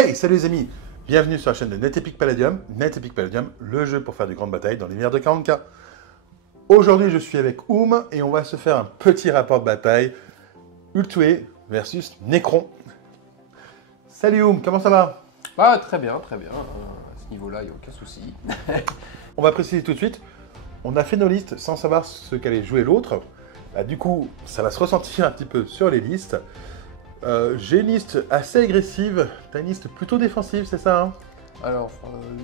Hey, salut les amis! Bienvenue sur la chaîne de NetEpic Palladium. NetEpic Palladium, le jeu pour faire de grandes batailles dans l'univers de 40K. Aujourd'hui, je suis avec Oum et on va se faire un petit rapport de bataille. Ultué versus Necron. Salut Oum, comment ça va? Bah, très bien, très bien. À ce niveau-là, il n'y a aucun souci. On va préciser tout de suite. On a fait nos listes sans savoir ce qu'allait jouer l'autre. Du coup, ça va se ressentir un petit peu sur les listes. J'ai une liste assez agressive, t'as une liste plutôt défensive, c'est ça hein? Alors,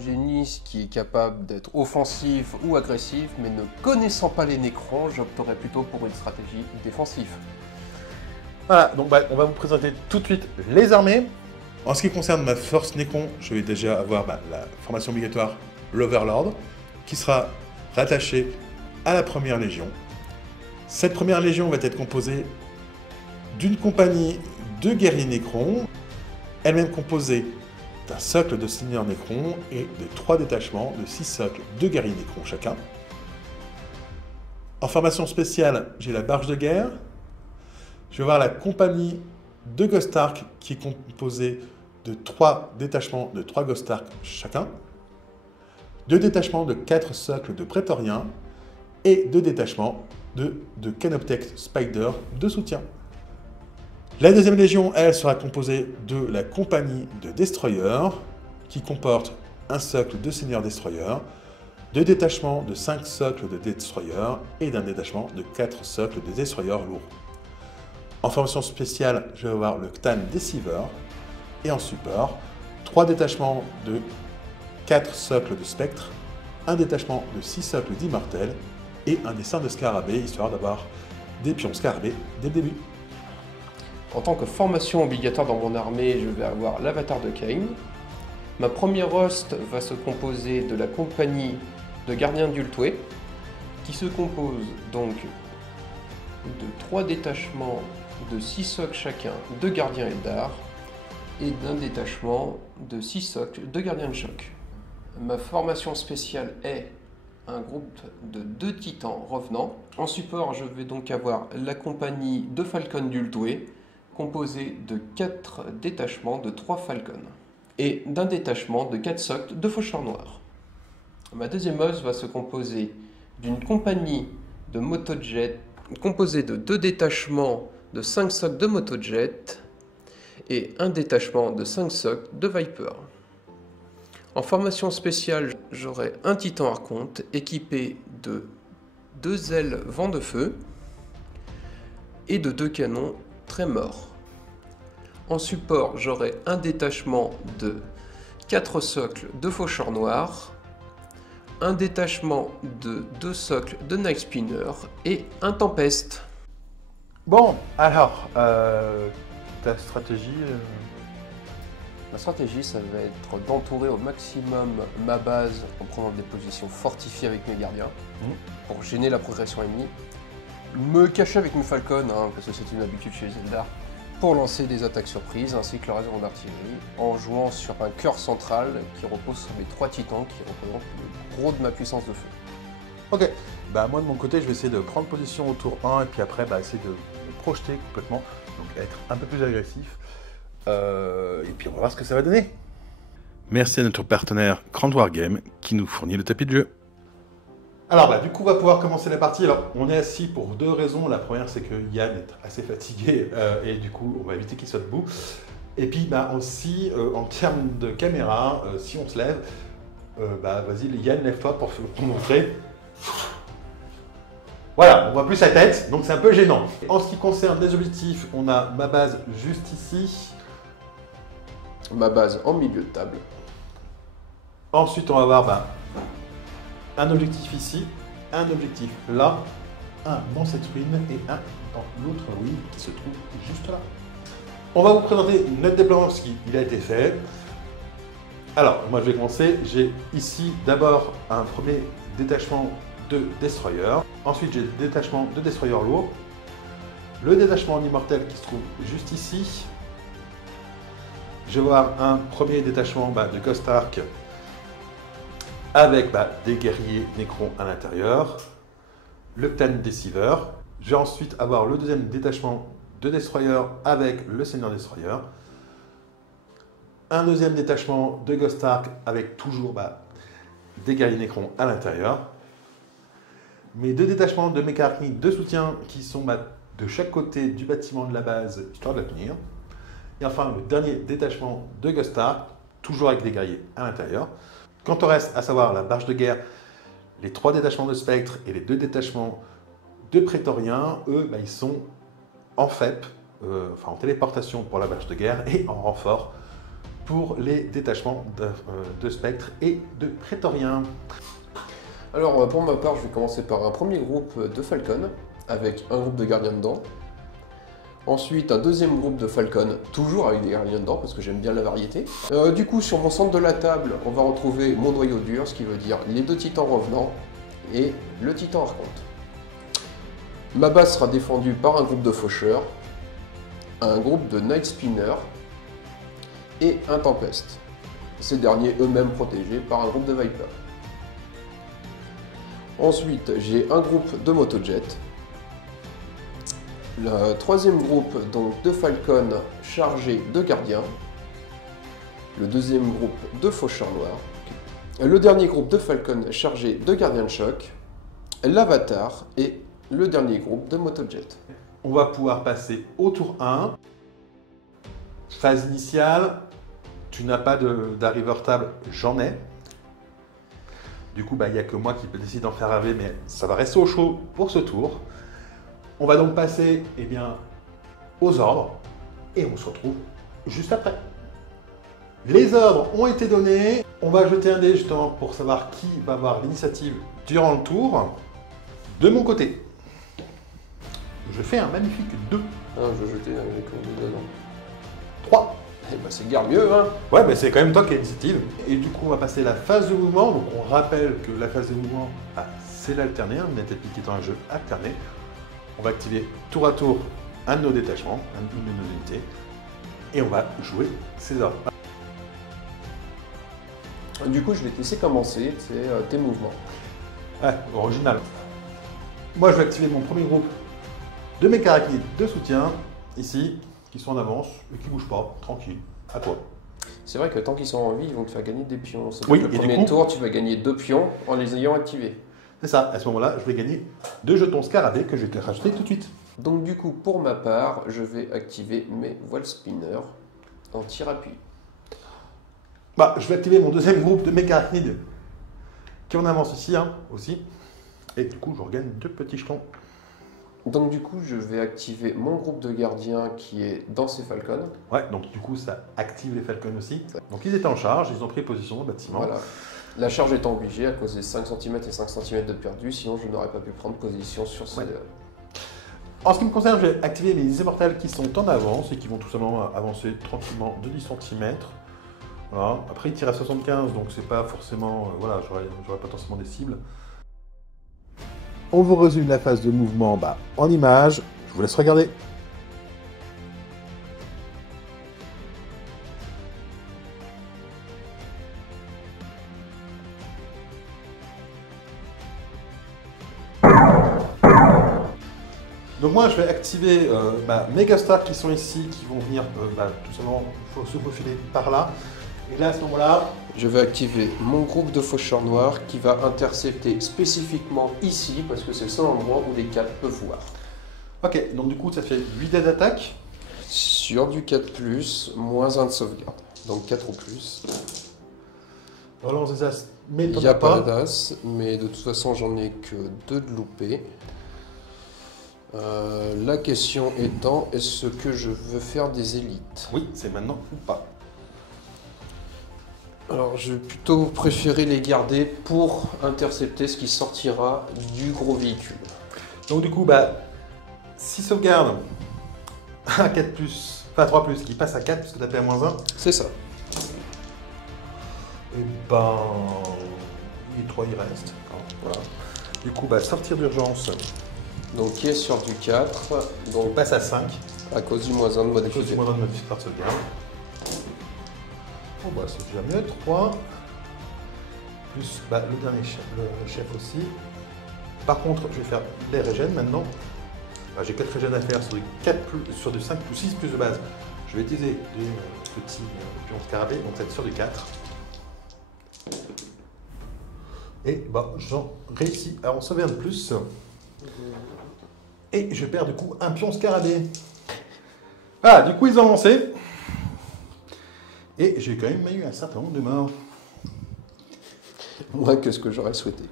j'ai une liste qui est capable d'être offensive ou agressive, mais ne connaissant pas les Nécrons, j'opterais plutôt pour une stratégie défensive. Voilà, donc on va vous présenter tout de suite les armées. En ce qui concerne ma force Necron, je vais déjà avoir la formation obligatoire, l'Overlord, qui sera rattachée à la première légion. Cette première légion va être composée d'une compagnie de guerriers Nécrons, elle-même composée d'un socle de seigneurs Nécrons et de 3 détachements de 6 socles de guerriers Nécrons chacun. En formation spéciale, j'ai la barge de guerre. Je vais voir la compagnie de Ghostark qui est composée de 3 détachements de 3 Ghostark chacun, 2 détachements de 4 socles de prétoriens et 2 détachements de Canoptech Spider de soutien. La deuxième légion, elle, sera composée de la compagnie de Destroyers, qui comporte un socle de seigneurs Destroyers, 2 détachements de 5 socles de Destroyers et d'un détachement de 4 socles de Destroyers lourds. En formation spéciale, je vais avoir le Ctan Deceiver, et en support, 3 détachements de 4 socles de Spectre, un détachement de 6 socles d'Immortels, et un dessin de Scarabée, histoire d'avoir des pions Scarabée dès le début. En tant que formation obligatoire dans mon armée, je vais avoir l'avatar de Cain. Ma première host va se composer de la compagnie de gardiens d'Ultué, qui se compose donc de 3 détachements de 6 socles chacun de gardiens Eldar et d'un détachement de 6 socles de gardiens de choc. Ma formation spéciale est un groupe de 2 titans revenants. En support, je vais donc avoir la compagnie de Falcon d'Ultué, composée de 4 détachements de 3 Falcons et d'un détachement de 4 socles de Faucheurs Noirs. Ma deuxième host va se composer d'une compagnie de motojet composée de 2 détachements de 5 socles de motojet et un détachement de 5 socles de Viper. En formation spéciale, j'aurai un titan archonte équipé de 2 ailes vent de feu et de 2 canons très morts. En support, j'aurai un détachement de 4 socles de Faucheurs Noirs, un détachement de 2 socles de Night Spinner et un Tempest. Bon, alors, ta stratégie... Ma stratégie, ça va être d'entourer au maximum ma base en prenant des positions fortifiées avec mes gardiens pour gêner la progression ennemie. Me cacher avec mes falcons, parce que c'est une habitude chez les Eldar, pour lancer des attaques surprises ainsi que le reste de mon artillerie, en jouant sur un cœur central qui repose sur mes 3 titans qui représentent le gros de ma puissance de feu. Ok, moi de mon côté, je vais essayer de prendre position au tour 1 et puis après essayer de me projeter complètement, donc être un peu plus agressif. Et puis on va voir ce que ça va donner. Merci à notre partenaire Grand Wargame qui nous fournit le tapis de jeu. Alors du coup on va pouvoir commencer la partie. Alors on est assis pour 2 raisons. La première c'est que Yann est assez fatigué et du coup on va éviter qu'il soit debout. Et puis aussi en termes de caméra, si on se lève, vas-y Yann lève-toi pour montrer. Voilà, on voit plus sa tête, donc c'est un peu gênant. En ce qui concerne les objectifs, on a ma base juste ici. Ma base en milieu de table. Ensuite, on va avoir un objectif ici, un objectif là, un dans cette ruine et un dans l'autre ruine qui se trouve juste là. On va vous présenter notre déploiement parce qu'il a été fait. Alors, moi je vais commencer. J'ai ici d'abord un premier détachement de Destroyer. Ensuite, j'ai le détachement de Destroyer lourd. Le détachement en immortel qui se trouve juste ici. Je vais avoir un premier détachement de Ghostark avec des guerriers Nécrons à l'intérieur. Le Ctan Deceiver. Je vais ensuite avoir le deuxième détachement de Destroyer avec le Seigneur Destroyer. un deuxième détachement de Ghost Ark avec toujours des guerriers Necrons à l'intérieur. Mes 2 détachements de méca arachnides de soutien qui sont de chaque côté du bâtiment de la base, histoire de la tenir. Et enfin, le dernier détachement de Ghost Ark, toujours avec des guerriers à l'intérieur. Quant au reste, à savoir la barge de guerre, les 3 détachements de spectres et les 2 détachements de prétoriens, eux, ils sont en FEP, en téléportation pour la barge de guerre et en renfort pour les détachements de spectres et de prétoriens. Alors pour ma part, je vais commencer par un premier groupe de Falcon, avec un groupe de gardiens dedans. Ensuite, un deuxième groupe de Falcon, toujours avec des gardiens dedans, parce que j'aime bien la variété. Du coup, sur mon centre de la table, on va retrouver mon noyau dur, ce qui veut dire les 2 titans revenants et le titan archonte. Ma base sera défendue par un groupe de faucheurs, un groupe de Night Spinner et un Tempest. Ces derniers eux-mêmes protégés par un groupe de Viper. Ensuite, j'ai un groupe de Motojet. Le troisième groupe donc, de Falcon chargé de gardiens. Le deuxième groupe de Faucheurs Noirs. Le dernier groupe de Falcon chargé de gardiens de choc. L'Avatar et le dernier groupe de Motojet. On va pouvoir passer au tour 1. Phase initiale, tu n'as pas d'arriveur table, j'en ai. Du coup, il n'y a que moi qui peux décider d'en faire rêver, mais ça va rester au chaud pour ce tour. On va donc passer aux ordres et on se retrouve juste après. Les ordres ont été donnés. On va jeter un dé justement pour savoir qui va avoir l'initiative durant le tour. De mon côté, je fais un magnifique 2. Ah, je vais jeter les coordonnées dedans. 3. Eh ben c'est guère mieux, hein. Ouais, mais c'est quand même toi qui as l'initiative. Et du coup, on va passer la phase de mouvement. Donc, on rappelle que la phase de mouvement, c'est l'alterné. Net Epic étant un jeu alterné. On va activer tour à tour un de nos détachements, une de nos unités. Et on va jouer ces ordres. Du coup, je vais te laisser commencer tes mouvements. Ouais, original. Moi, je vais activer mon premier groupe de méca arachnides de soutien, ici, qui sont en avance et qui ne bougent pas, tranquille, à toi. C'est vrai que tant qu'ils sont en vie, ils vont te faire gagner des pions. Oui, le premier tour, tu vas gagner 2 pions en les ayant activés. C'est ça, à ce moment-là, je vais gagner 2 jetons scarabées que je vais te rajouter tout de suite. Donc du coup, pour ma part, je vais activer mes voile spinners en tir-appui. Je vais activer mon deuxième groupe de méca arachnides qui est en avance ici, aussi. Et du coup, je regagne 2 petits jetons. Donc du coup, je vais activer mon groupe de gardiens qui est dans ces falcons. Ouais, donc du coup, ça active les falcons aussi. Donc ils étaient en charge, ils ont pris position au bâtiment. Voilà. La charge étant obligée à cause des 5 cm et 5 cm de perdu, sinon je n'aurais pas pu prendre position sur ces... Ouais. En ce qui me concerne, je vais activer mes immortels qui sont en avance et qui vont tout simplement avancer tranquillement de 10 cm. Voilà. Après, ils tirent à 75, donc c'est pas forcément... voilà, j'aurais potentiellement des cibles. On vous résume la phase de mouvement en images. Je vous laisse regarder. Donc moi, je vais activer mes Ghost Ark qui sont ici, qui vont venir tout simplement se faufiler par là. Et là, à ce moment-là, je vais activer mon groupe de faucheurs noirs qui va intercepter spécifiquement ici, parce que c'est le seul endroit où les 4 peuvent voir. Ok, donc du coup, ça fait 8 dés d'attaque. Sur du 4+, moins 1 de sauvegarde. Donc 4 ou plus. Relance des as, mais il n'y a pas d'as, mais de toute façon, j'en ai que 2 de loupés. La question étant, est-ce que je veux faire des élites? Oui, c'est maintenant ou pas. Alors, je vais plutôt préférer les garder pour intercepter ce qui sortira du gros véhicule. Donc du coup, 6 sauvegardes à 4+, enfin 3+, qui passe à 4 puisque tu as fait à -1. C'est ça. Et les 3 il reste. Voilà. Du coup, sortir d'urgence. Donc qui est sur du 4, donc on passe à 5. À cause du -1 de modificateur. À cause du -1 de modificateur de sauvegarde. Bon c'est déjà mieux, 3. Plus le dernier chef, le chef aussi. Par contre, je vais faire les régènes maintenant. J'ai 4 régènes à faire sur du 5 plus 6 plus de base. Je vais utiliser des petits pions scarabées, donc ça va être sur du 4. Et bah, j'en réussis à en sauver un de plus. Et je perds du coup un pion scarabée. Ah, du coup ils ont lancé. Et j'ai quand même eu un certain nombre de morts. Moins que ce que j'aurais souhaité.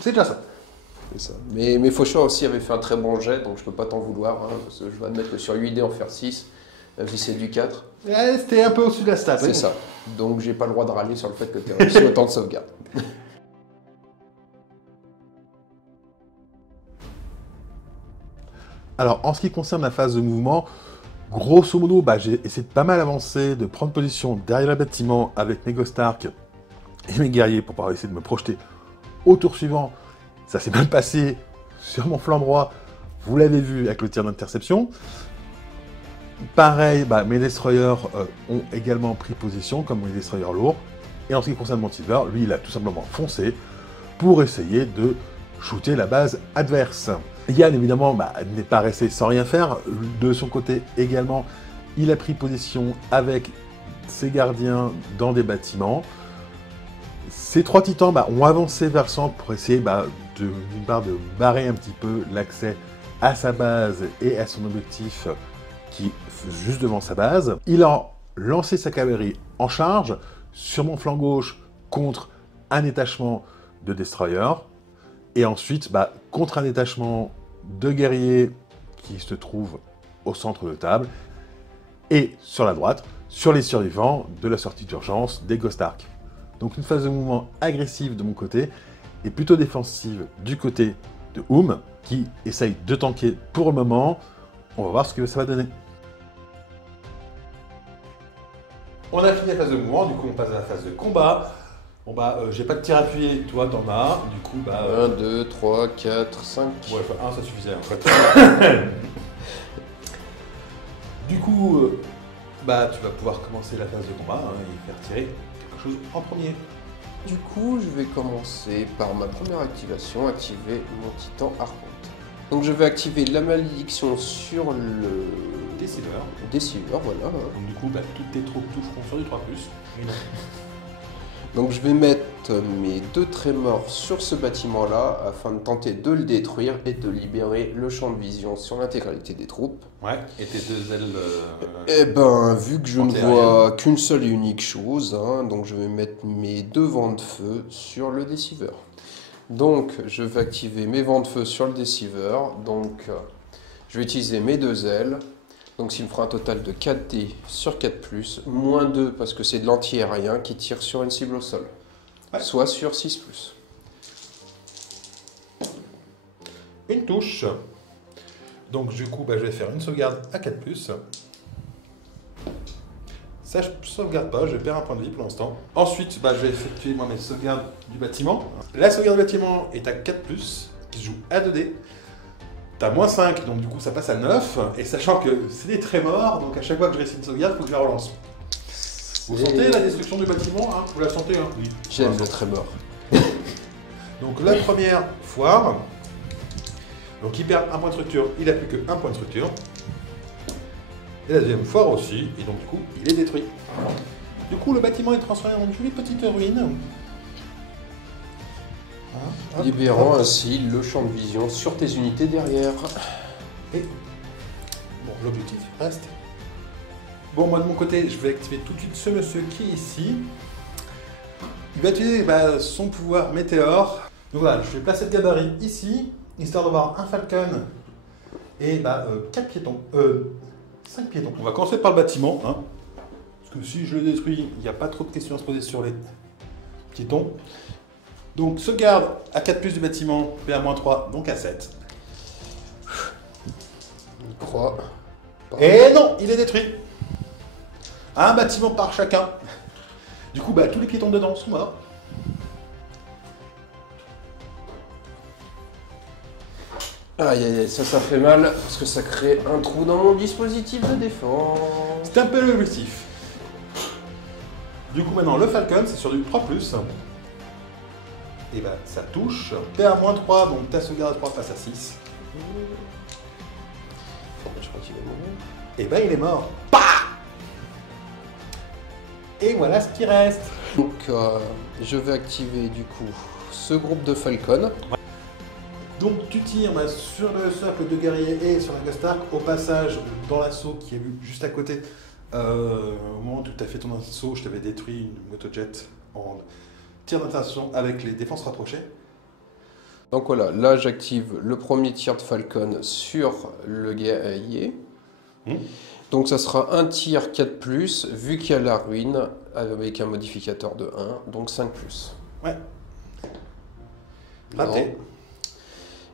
C'est déjà ça. C'est ça. Mais mes faucheurs aussi avaient fait un très bon jet, donc je peux pas t'en vouloir. Hein, parce que je vais admettre que sur 8 dés en faire 6, même si c'est du 4. Ouais, c'était un peu au-dessus de la stat. C'est ça. Donc j'ai pas le droit de râler sur le fait que tu as réussi autant de sauvegarde. Alors, en ce qui concerne la phase de mouvement, grosso modo, bah, j'ai essayé de pas mal avancer, de prendre position derrière le bâtiment avec mes Ghost Ark et mes guerriers pour pouvoir essayer de me projeter au tour suivant. Ça s'est mal passé sur mon flanc droit, vous l'avez vu avec le tir d'interception. Pareil, bah, mes destroyers ont également pris position, comme mes destroyers lourds. Et en ce qui concerne mon Silver, lui, il a tout simplement foncé pour essayer de shooter la base adverse. Yann, évidemment, bah, n'est pas resté sans rien faire. De son côté également, il a pris position avec ses gardiens dans des bâtiments. Ces 3 titans bah, ont avancé vers le centre pour essayer bah, d'une part de barrer un petit peu l'accès à sa base et à son objectif qui est juste devant sa base. Il a lancé sa cavalerie en charge sur mon flanc gauche contre un détachement de destroyers. Et ensuite, bah, contre un détachement de guerriers qui se trouve au centre de table. Et sur la droite, sur les survivants de la sortie d'urgence des Ghost Ark. Donc une phase de mouvement agressive de mon côté et plutôt défensive du côté de Oum, qui essaye de tanker pour le moment. On va voir ce que ça va donner. On a fini la phase de mouvement, du coup on passe à la phase de combat. Bon bah, j'ai pas de tir appuyé, toi t'en as, du coup bah... 1, 2, 3, 4, 5... Ouais, enfin, 1 ça suffisait en fait. Du coup, bah tu vas pouvoir commencer la phase de combat hein, et faire tirer quelque chose en premier. Du coup, je vais commencer par ma première activation, activer mon titan archonte. Donc je vais activer la malédiction sur le... Deceiver. Deceiver, voilà. Donc du coup, bah, toutes tes troupes toucheront sur du 3+. Et non. Donc je vais mettre mes 2 trémors sur ce bâtiment-là afin de tenter de le détruire et de libérer le champ de vision sur l'intégralité des troupes. Ouais, et tes 2 ailes... Eh ben, vu que je ne vois qu'une seule et unique chose, hein, donc je vais mettre mes 2 vents de feu sur le Deceiver. Donc je vais activer mes vents de feu sur le Deceiver, donc je vais utiliser mes 2 ailes. Donc, ça me fera un total de 4D sur 4+, moins 2 parce que c'est de l'anti-aérien qui tire sur une cible au sol. Ouais. Soit sur 6+. Une touche. Donc, du coup, bah, je vais faire une sauvegarde à 4+. Ça, je ne sauvegarde pas, je perds un point de vie pour l'instant. Ensuite, bah, je vais effectuer moi mes sauvegardes du bâtiment. La sauvegarde du bâtiment est à 4+, qui se joue à 2D. T'as -5, donc du coup ça passe à 9, et sachant que c'est des trémors, donc à chaque fois que je réussis une sauvegarde, il faut que je la relance. Vous sentez la destruction du bâtiment hein? Vous la sentez hein? Oui. J'aime le trémor. Donc la première foire, donc il perd un point de structure, il n'a plus qu'un point de structure. Et la deuxième foire aussi, et donc du coup il est détruit. Du coup le bâtiment est transformé en une jolie petite ruine. Libérant ainsi le champ de vision sur tes unités derrière. Et bon, l'objectif reste. Bon, moi de mon côté, je vais activer tout de suite ce monsieur qui est ici. Il va utiliser son pouvoir météore. Donc voilà, je vais placer le gabarit ici, histoire d'avoir un falcon et 4 piétons. 5 piétons. On va commencer par le bâtiment, hein, parce que si je le détruis, il n'y a pas trop de questions à se poser sur les piétons. Donc, sauvegarde à 4+ du bâtiment, PA-3, donc à 7. Je crois. Et non, il est détruit. Un bâtiment par chacun. Du coup, tous les piétons dedans sont morts. Aïe aïe aïe, ça fait mal, parce que ça crée un trou dans mon dispositif de défense. C'est un peu l'objectif. Du coup, maintenant, le Falcon, c'est sur du 3+. Et ça touche. PA-3, donc ta sauvegarde à 3 passe à 6. Je crois qu'il est mort. Et ben il est mort. Bah et voilà ce qui reste. Donc je vais activer du coup ce groupe de Falcon. Donc tu tires sur le socle de guerrier et sur la Ghost Ark. Au passage, dans l'assaut qui est juste à côté, au moment où tu as fait ton assaut, je t'avais détruit une motojet en tir d'interception avec les défenses rapprochées. Donc voilà, là j'active le premier tir de Falcon sur le guerrier. Donc ça sera un tir 4+, vu qu'il y a la ruine, avec un modificateur de 1, donc 5+. Ouais. Raté. Non.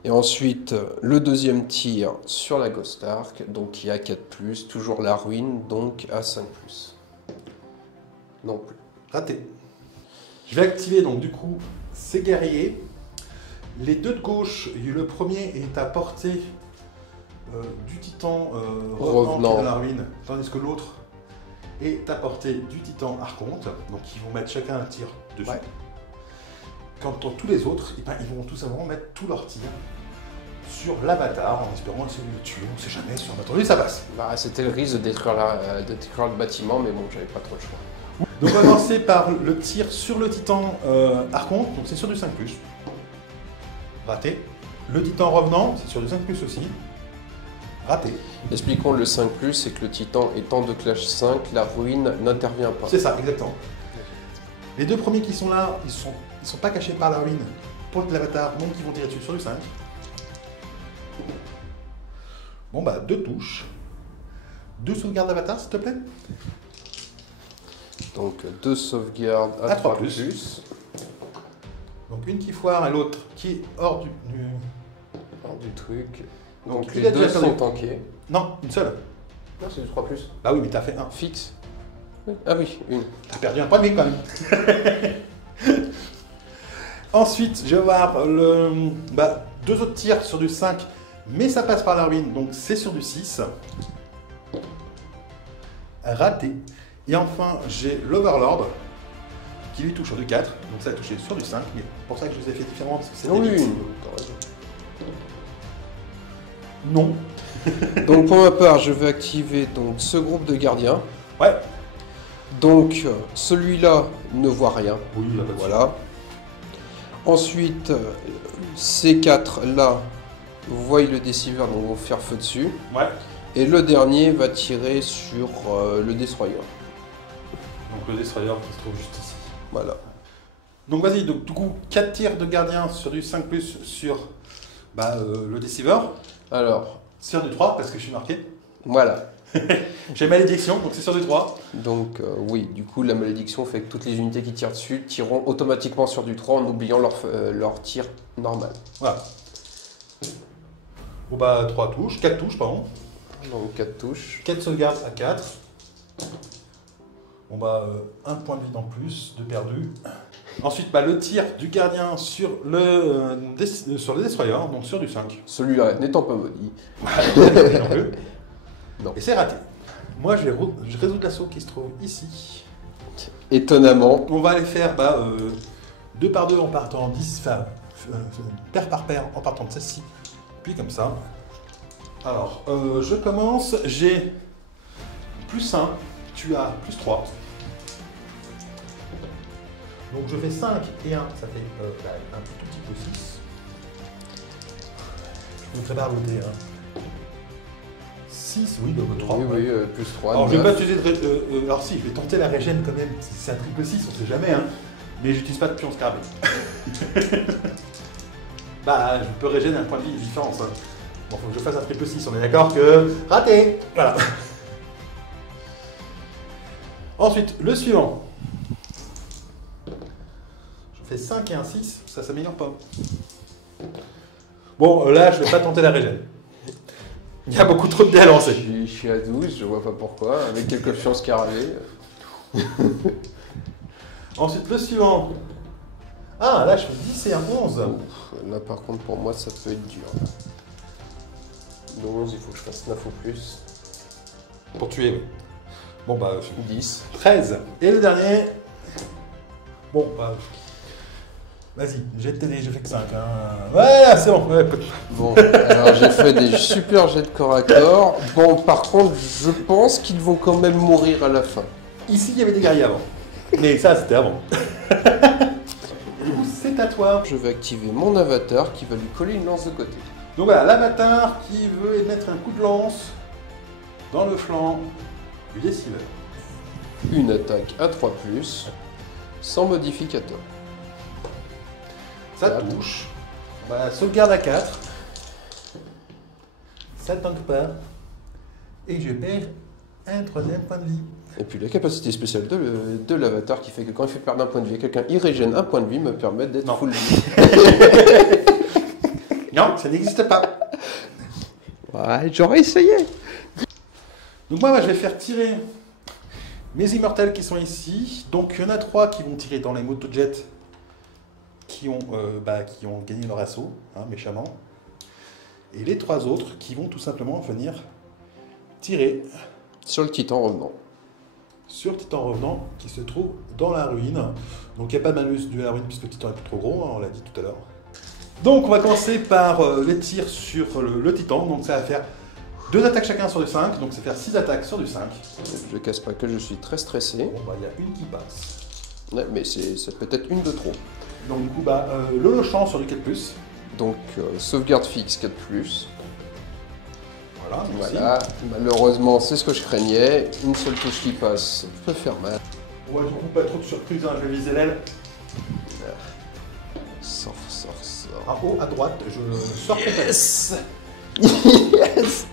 Et ensuite, le deuxième tir sur la Ghost Ark, donc il y a 4+, toujours la ruine, donc à 5+. Non plus. Raté. Je vais activer donc du coup ces guerriers. Les deux de gauche, le premier est à portée du titan revenant de la ruine, tandis que l'autre est à portée du titan archonte. Donc ils vont mettre chacun un tir dessus. Ouais. Quant à tous les autres, eh ben, ils vont tout simplement mettre tous leurs tirs sur l'avatar en espérant essayer de le tuer. On ne sait jamais, sur un bateau, ça passe. Bah, c'était le risque de détruire le bâtiment, mais bon, j'avais pas trop le choix. Donc on va lancer par le tir sur le titan archonte, donc c'est sur du 5+. Raté. Le titan revenant, c'est sur du 5+ aussi. Raté. Expliquons le 5+, c'est que le titan étant de clash 5, la ruine n'intervient pas. C'est ça, exactement. Les deux premiers qui sont là, ils sont pas cachés par la ruine pour l'avatar, donc ils vont tirer dessus sur du 5. Bon bah, 2 touches. 2 sauvegardes d'avatar, s'il te plaît. Donc 2 sauvegardes à 3+. Donc une qui foire et l'autre qui est hors du truc. Donc les deux sont tankés. Non, une seule. Non, c'est du 3+. Bah oui, mais t'as fait un. Fixe. Oui. Ah oui, une. T'as perdu un point de vie quand même. Ensuite, je vais avoir deux autres tirs sur du 5, mais ça passe par la ruine, donc c'est sur du 6. Raté. Et enfin, j'ai l'Overlord qui lui touche sur du 4, donc ça a touché sur du 5, mais c'est pour ça que je les ai fait différents, parce que c'est oui. Non. Donc pour ma part, je vais activer donc ce groupe de gardiens. Ouais. Donc celui-là ne voit rien. Oui, là, voilà. Ensuite, ces 4 là voient le Deceiver, donc vont faire feu dessus. Ouais. Et le dernier va tirer sur le Destroyer. Donc le Destroyer qui se trouve juste ici. Voilà. Donc vas-y, donc du coup 4 tirs de gardien sur du 5+ sur le Deceiver. Alors. Sur du 3 parce que je suis marqué. Voilà. J'ai malédiction, donc c'est sur du 3. Donc oui, du coup la malédiction fait que toutes les unités qui tirent dessus tireront automatiquement sur du 3 en oubliant leur tir normal. Voilà. Bon bah 3 touches, 4 touches pardon. Donc 4 touches. 4 sauvegardes à 4. Bon bah 1 point de vie en plus de perdu. Ensuite le tir du gardien sur le Destroyer, donc sur du 5. Celui-là n'étant pas maudit. Non. Et c'est raté. Moi je résous l'assaut qui se trouve ici. Étonnamment. On va aller faire 2 par 2 en partant 10, enfin paire par paire en partant de celle-ci. Puis comme ça. Alors je commence, j'ai +1, tu as +3. Donc je fais 5 et 1, ça fait un tout petit peu 6. Je vous prépare le dé. 6, oui, donc 3. Oui, oui, +3. Alors je vais pas utiliser de... alors si, je vais tenter la régène quand même. C'est un triple 6, on sait jamais. Hein. Mais j'utilise pas de pion scarabée. Je peux régénérer un point de vie différent. Ça. Bon, faut que je fasse un triple 6, on est d'accord que... Raté. Voilà. Ensuite, le suivant. Je fais 5 et un 6, ça s'améliore pas. Bon, là, je vais pas tenter la régène. Il y a beaucoup trop de dés à lancer. Je suis à 12, je vois pas pourquoi, avec quelques pions scarabées. Ensuite, le suivant. Ah, là, je fais 10 et un 11. Ouf, là, par contre, pour moi, ça peut être dur. Le 11, il faut que je fasse 9 ou plus. Pour tuer, oui. Bon, 10. 13. Et le dernier. Bon, Vas-y, j'ai fait que 5. Hein. Ouais, c'est bon. Ouais. Bon, alors j'ai fait des super jets de corps à corps. Bon, par contre, je pense qu'ils vont quand même mourir à la fin. Ici, il y avait des guerriers avant. Mais ça, c'était avant. C'est à toi. Je vais activer mon avatar qui va lui coller une lance de côté. Donc voilà, l'avatar qui veut mettre un coup de lance dans le flanc du Deceiver. Une attaque à 3+, sans modificateur. Ça touche. Bah, sauvegarde à 4. Ça tank pas. Et je perds un 3e point de vie. Et puis la capacité spéciale de l'avatar qui fait que quand il fait perdre un point de vie, quelqu'un y régène un point de vie me permet d'être full vie. Non, ça n'existe pas. Ouais, j'aurais essayé. Donc moi, je vais faire tirer mes immortels qui sont ici. Donc il y en a 3 qui vont tirer dans les motojets qui ont gagné leur assaut, hein, méchamment. Et les 3 autres qui vont tout simplement venir tirer sur le titan revenant. Sur le titan revenant qui se trouve dans la ruine. Donc il n'y a pas de malus de la ruine puisque le titan est plus trop gros, hein, on l'a dit tout à l'heure. Donc on va commencer par les tirs sur le titan. Donc ça va faire 2 attaques chacun sur du 5. Donc ça va faire 6 attaques sur du 5. Je ne casse pas que je suis très stressé. Bon bah il y a une qui passe. Ouais, mais c'est peut-être une de trop. Donc du coup le champ sur du 4+. Donc sauvegarde fixe 4+. Voilà, voilà. Malheureusement c'est ce que je craignais. Une seule touche qui passe peut faire mal. Ouais, du coup pas trop de surprise, hein, je vais viser l'aile. Sors. En haut à droite, je sors complètement. Yes. Yes.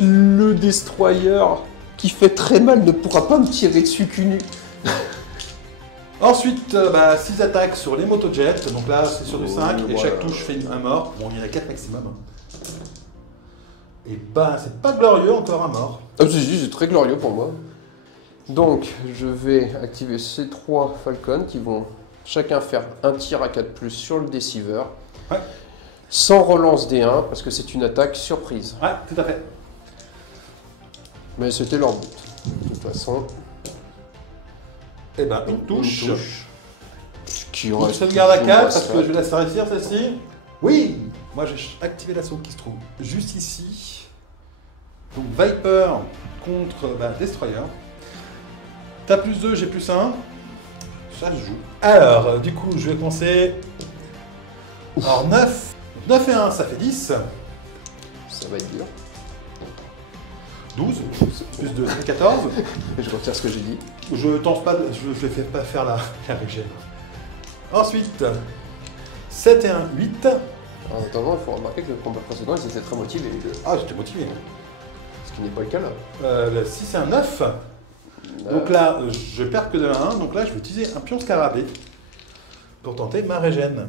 Le destroyer qui fait très mal ne pourra pas me tirer dessus cul nu. Ensuite, 6 attaques sur les motojets. Donc là, c'est sur du 5 et chaque touche fait un mort. Bon, il y en a 4 maximum. Et c'est pas glorieux, encore un mort. Ah, c'est très glorieux pour moi. Donc, je vais activer ces 3 Falcons qui vont chacun faire un tir à 4+ sur le Deceiver. Ouais. Sans relance D1, parce que c'est une attaque surprise. Ouais, tout à fait. Mais c'était leur but. De toute façon. Et une touche. Qui Je reste sauvegarde à 4 parce ça. que je vais la réussir celle-ci. Oui. Moi j'ai activé l'assaut qui se trouve juste ici. Donc Viper contre Destroyer. T'as +2, j'ai +1. Ça se joue. Alors, du coup, je vais commencer. Alors 9 et 1, ça fait 10. Ça va être dur. 12, plus 2, ça fait 14. Je retire ce que j'ai dit. Je tente pas, je ne fais pas faire la régène. Ensuite, 7 et 1, 8. En attendant, il faut remarquer que le combat précédent, ils étaient très motivés les deux. Ah, j'étais motivé. Ce qui n'est pas le cas là. Le 6 et un 9. Donc là, je perds que de 1. Donc là, je vais utiliser un pion scarabée pour tenter ma régène.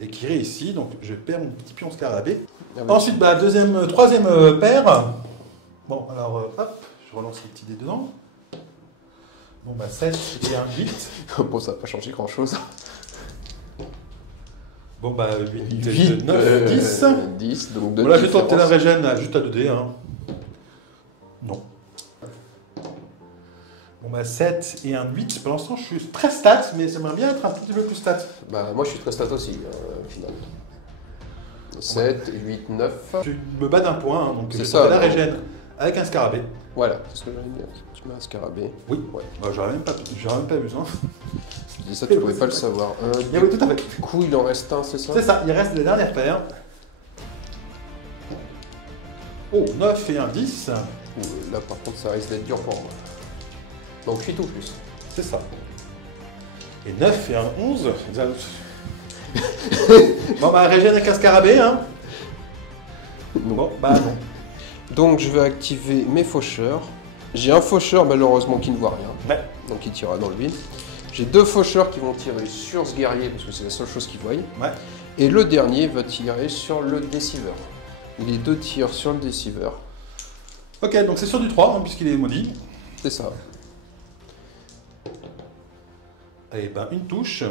Et qui réussit. Donc je perds mon petit pion scarabée. Ah oui. Ensuite, troisième paire. Bon, alors, hop, je relance les petits dés dedans. Bon, 7 et un 8. Bon, ça n'a pas changé grand chose. Bon, 8, 9, 10. 10, donc 2. Bon, là, je vais tenter la régène juste à 2 dés. Hein. Non. Bon, 7 et un 8. Pour l'instant, je suis très stat, mais j'aimerais bien être un petit peu plus stat. Moi, je suis très stat aussi, finalement. 7, 8, 9. Tu me bats d'un point, hein, donc je vais ça, tenter la régène avec un scarabée. Voilà, c'est ce que j'allais dire. Tu mets un scarabée. Oui, Ouais. J'aurais même pas besoin. Je dis ça, tu pouvais pas le savoir. Oui, tout à fait. Du coup, il en reste un, c'est ça? C'est ça, il reste les dernières paires. Oh, 9 et un 10. Là, par contre, ça risque d'être dur pour moi. Donc 8 ou plus. C'est ça. Et 9 et un 11. Bon, régène avec un scarabée, hein. Bon, non. Donc, je vais activer mes faucheurs. J'ai un faucheur, malheureusement, qui ne voit rien. Ouais. Donc, il tirera dans le vide. J'ai 2 faucheurs qui vont tirer sur ce guerrier, parce que c'est la seule chose qu'ils voient. Ouais. Et le dernier va tirer sur le Deceiver. Les 2 tirent sur le Deceiver. Ok, donc c'est sur du 3, hein, puisqu'il est maudit. C'est ça. Et une touche.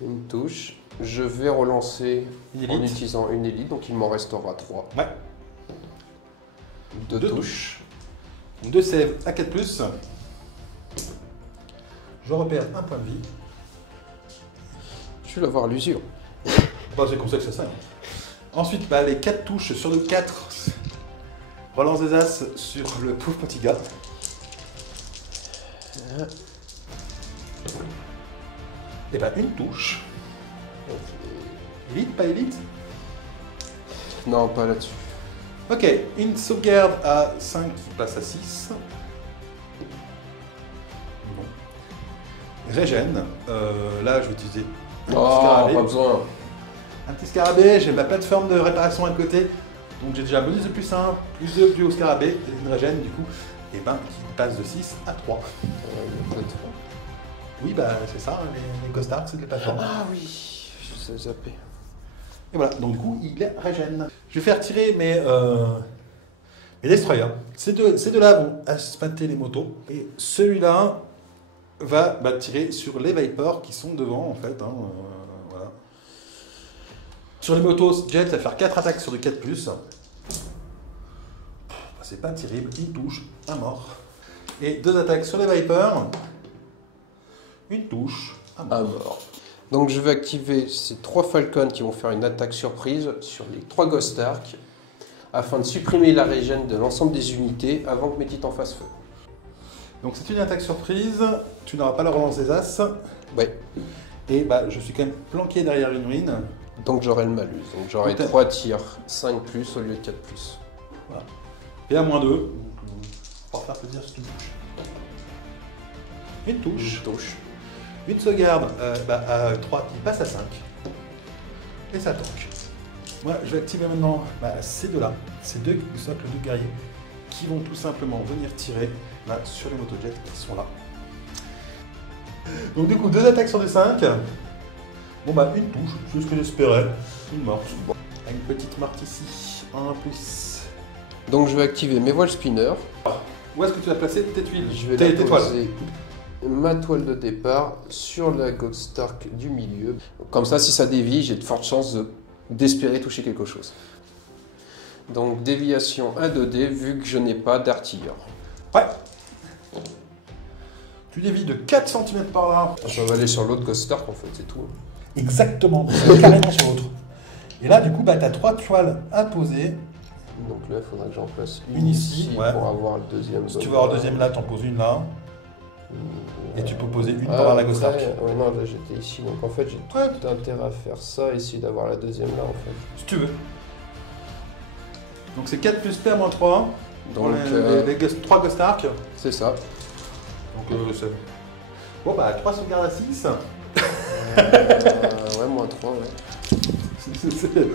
Une touche. Je vais relancer Une en élite. utilisant une élite, donc il m'en restera 3. Ouais. 2 Deux touches. 2 save à 4+. Je repère un point de vie. Je vais avoir l'usure. Bah, c'est comme ça que ça sonne. Ensuite, bah, les 4 touches sur le 4. Relance des As sur le pauvre petit gars. Et bah, une touche. Élite, pas élite? Non, pas là-dessus. Ok, une sauvegarde à 5 qui passe à 6. Non. Régène. Là, je vais utiliser un petit Oh, scarabée. pas besoin. Un petit scarabée, j'ai ma plateforme de réparation à côté. Donc j'ai déjà un bonus de plus 1, plus 2 du haut scarabée, et une régène du coup, et ben qui passe de 6 à 3. Oui, bah c'est ça, les Ghost Ark, c'est des plateformes. Ah oui, je sais zapper. Et voilà, donc du coup, il est régène. Je vais faire tirer mes destroyers. Ces deux-là vont asphalter les motos, et celui-là va tirer sur les Vipers qui sont devant en fait. Voilà. Sur les motos, Jet va faire 4 attaques sur du 4+. C'est pas terrible, une touche, un mort. Et 2 attaques sur les Vipers. Une touche, un mort. Un mort. Donc je vais activer ces 3 Falcons qui vont faire une attaque surprise sur les 3 Ghost Ark afin de supprimer la régène de l'ensemble des unités avant que mes titans fassent feu. Donc c'est une attaque surprise, tu n'auras pas la relance des As. Ouais. Et bah je suis quand même planqué derrière une ruine. Donc j'aurai le malus. Donc j'aurai 3 tirs, 5+ au lieu de 4+. Voilà. Et à -2. Pour faire plaisir, c'est une touche. Une touche. Une touche. Une sauvegarde à 3 qui passe à 5. Et ça tank. Moi, je vais activer maintenant ces deux-là, ces deux socles de guerriers, qui vont tout simplement venir tirer sur les motojets qui sont là. Donc du coup, 2 attaques sur des 5. Bon bah une touche, c'est ce que j'espérais. Une morte. Bon. Une petite morte ici, en plus. Donc je vais activer mes voiles spinners. Où est-ce que tu vas placer tes tuiles? Je vais tes poser ma toile de départ sur la Ghost Ark du milieu. Comme ça, si ça dévie, j'ai de fortes chances d'espérer toucher quelque chose. Donc déviation à 2D vu que je n'ai pas d'artilleur. Ouais. Tu dévies de 4 cm par là. Je vais aller sur l'autre Ghost Ark en fait, c'est tout. Exactement, carrément sur l'autre. Et là, du coup, tu as 3 toiles à poser. Donc là, il faudra que j'en place une ici pour avoir le deuxième. Si tu veux avoir le deuxième là, tu en poses une là. Et tu peux poser une pour avoir la Ghost Ark. Ouais, non, là j'étais ici, donc en fait j'ai tout intérêt à faire ça, essayer d'avoir la deuxième là en fait. Si tu veux. Donc c'est 4 plus P à -3. Donc les 3 Ghost Ark. C'est ça. Donc c'est... Bon bah 3 sauvegardes à 6. Ouais, -3, ouais.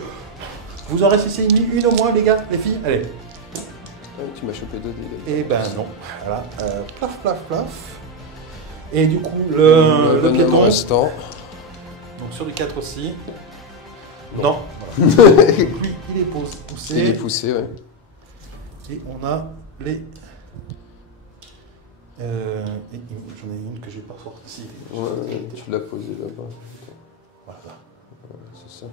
Vous en réussissez une au moins les gars, les filles. Allez. Ouais, tu m'as chopé 2 dés. Et ben non. Voilà. Plaf, plaf, plaf. Et du coup, le piéton restant. Donc sur du 4 aussi. Non. Voilà. Lui, il est poussé. Il est poussé, ouais. Et on a les... J'en ai une que j'ai pas sortie. Ouais, tu l'as posé là-bas. Voilà. C'est ça.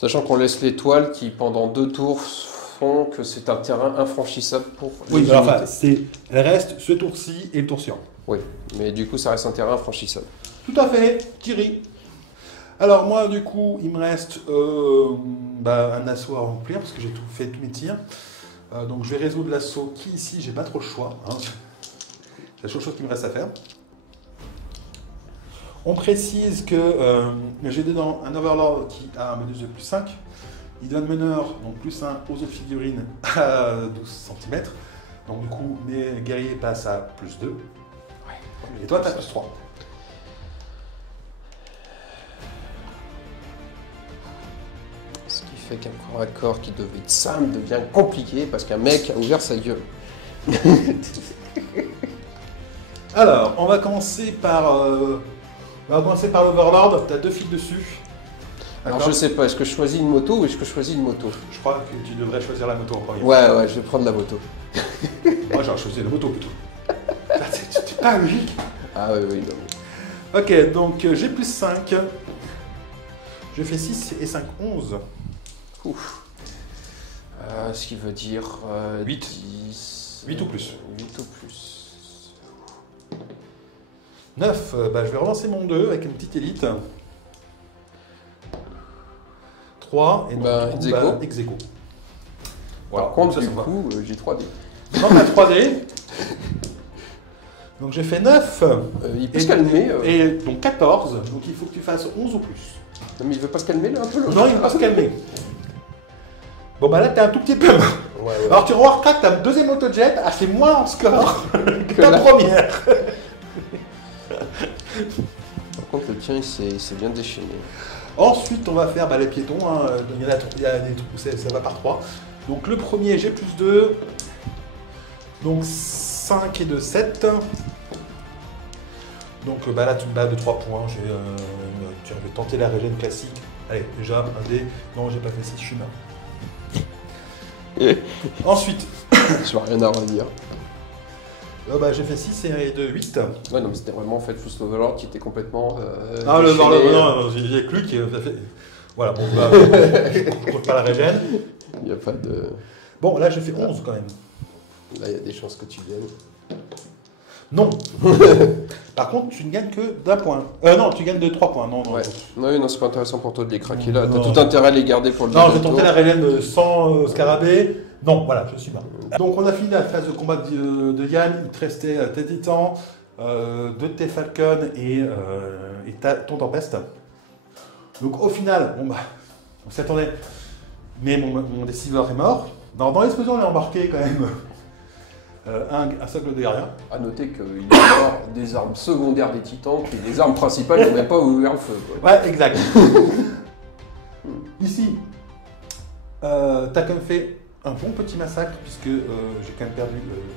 Sachant qu'on laisse les toiles qui, pendant 2 tours, font que c'est un terrain infranchissable pour les unités. Alors, enfin, elle reste ce tour-ci et le tour suivant. Oui, mais du coup, ça reste un terrain infranchissable. Tout à fait, Thierry. Alors moi, du coup, il me reste un assaut à remplir parce que j'ai fait tous mes tirs. Donc je vais résoudre l'assaut qui ici, j'ai pas trop le choix. Hein. C'est la seule chose qui me reste à faire. On précise que j'ai dedans un Overlord qui a un bonus de +5. Il donne meneur, donc +1 aux autres figurines à 12 cm. Donc du coup, mes guerriers passent à +2. Ouais. Et toi, tu as +3. Ce qui fait qu'un corps à corps qui devait être simple devient compliqué parce qu'un mec a ouvert sa gueule. Alors, on va commencer par l'Overlord. Tu as 2 fils dessus. Alors je sais pas, est-ce que je choisis une moto ou est-ce que je choisis une moto? Je crois que tu devrais choisir la moto en premier. Ouais, je vais prendre la moto. Moi, j'aurais choisi la moto plutôt. C'est pas logique. Ah oui, non. Ok, donc j'ai +5. Je fais 6 et 5, 11. Ouf. Ce qui veut dire 8. 10... 8 ou plus. 8 ou plus. 9, je vais relancer mon 2 avec une petite élite. 3 et donc Ex aequo. ex aequo. Par contre, du coup, j'ai 3D. Donc la 3D. Donc j'ai fait 9. Il peut se calmer. Et donc 14. Donc il faut que tu fasses 11 ou plus. Non, mais il veut pas se calmer là un peu Non, il ne veut pas se calmer. Bon bah là t'es un tout petit peu. Ouais. Alors tu remarqueras que ta deuxième autojet a fait moins en score que ta première. Par contre, le tien, il s'est bien déchaîné. Ensuite on va faire les piétons. Hein. Il y a des trucs où ça va par 3. Donc le premier j'ai plus 2. Donc 5 et 2, 7. Donc là tu me bats de 3 points. Je vais tenter la régène classique. Allez, déjà un dé. Non, j'ai pas fait 6, je suis mort. Ensuite, Je n'ai rien à redire. j'ai fait 6 et 2, 8. Ouais, non, mais c'était vraiment en fait juste l'Overlord qui était complètement. Ah, déchaîné. non, il n'y a que lui qui a fait. Voilà, bon, je ne compte pas la régène. Il n'y a pas de. Bon, là j'ai fait 11 quand même. Là, il y a des chances que tu gagnes. Non. Par contre, tu ne gagnes que d'un point. Non, tu gagnes de 3 points. Non, non. Ouais. Non, c'est pas intéressant pour toi de les craquer là. T'as Non. tout intérêt à les garder pour le Non, j'ai deuxième tenté tour. la régène sans scarabée. Non, voilà, je suis mort. Donc on a fini la phase de combat de Yann. Il te restait tes titans, 2 de tes falcons et ton tempeste. Donc au final, on s'y attendait. Mais mon déciveur est mort. Dans l'explosion, on a embarqué quand même un socle de guerrier. A noter qu'il y a encore des armes secondaires des titans, puis les armes principales n'ont même pas ouvert le feu. Quoi. Ouais, exact. Ici, t'as quand même fait un bon petit massacre, puisque j'ai quand même perdu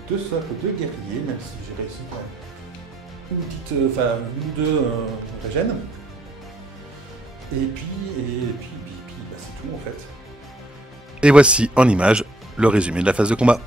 2 socles de guerriers, même si j'ai réussi quand même une ou deux régènes. Et puis c'est tout en fait. Et voici en image le résumé de la phase de combat.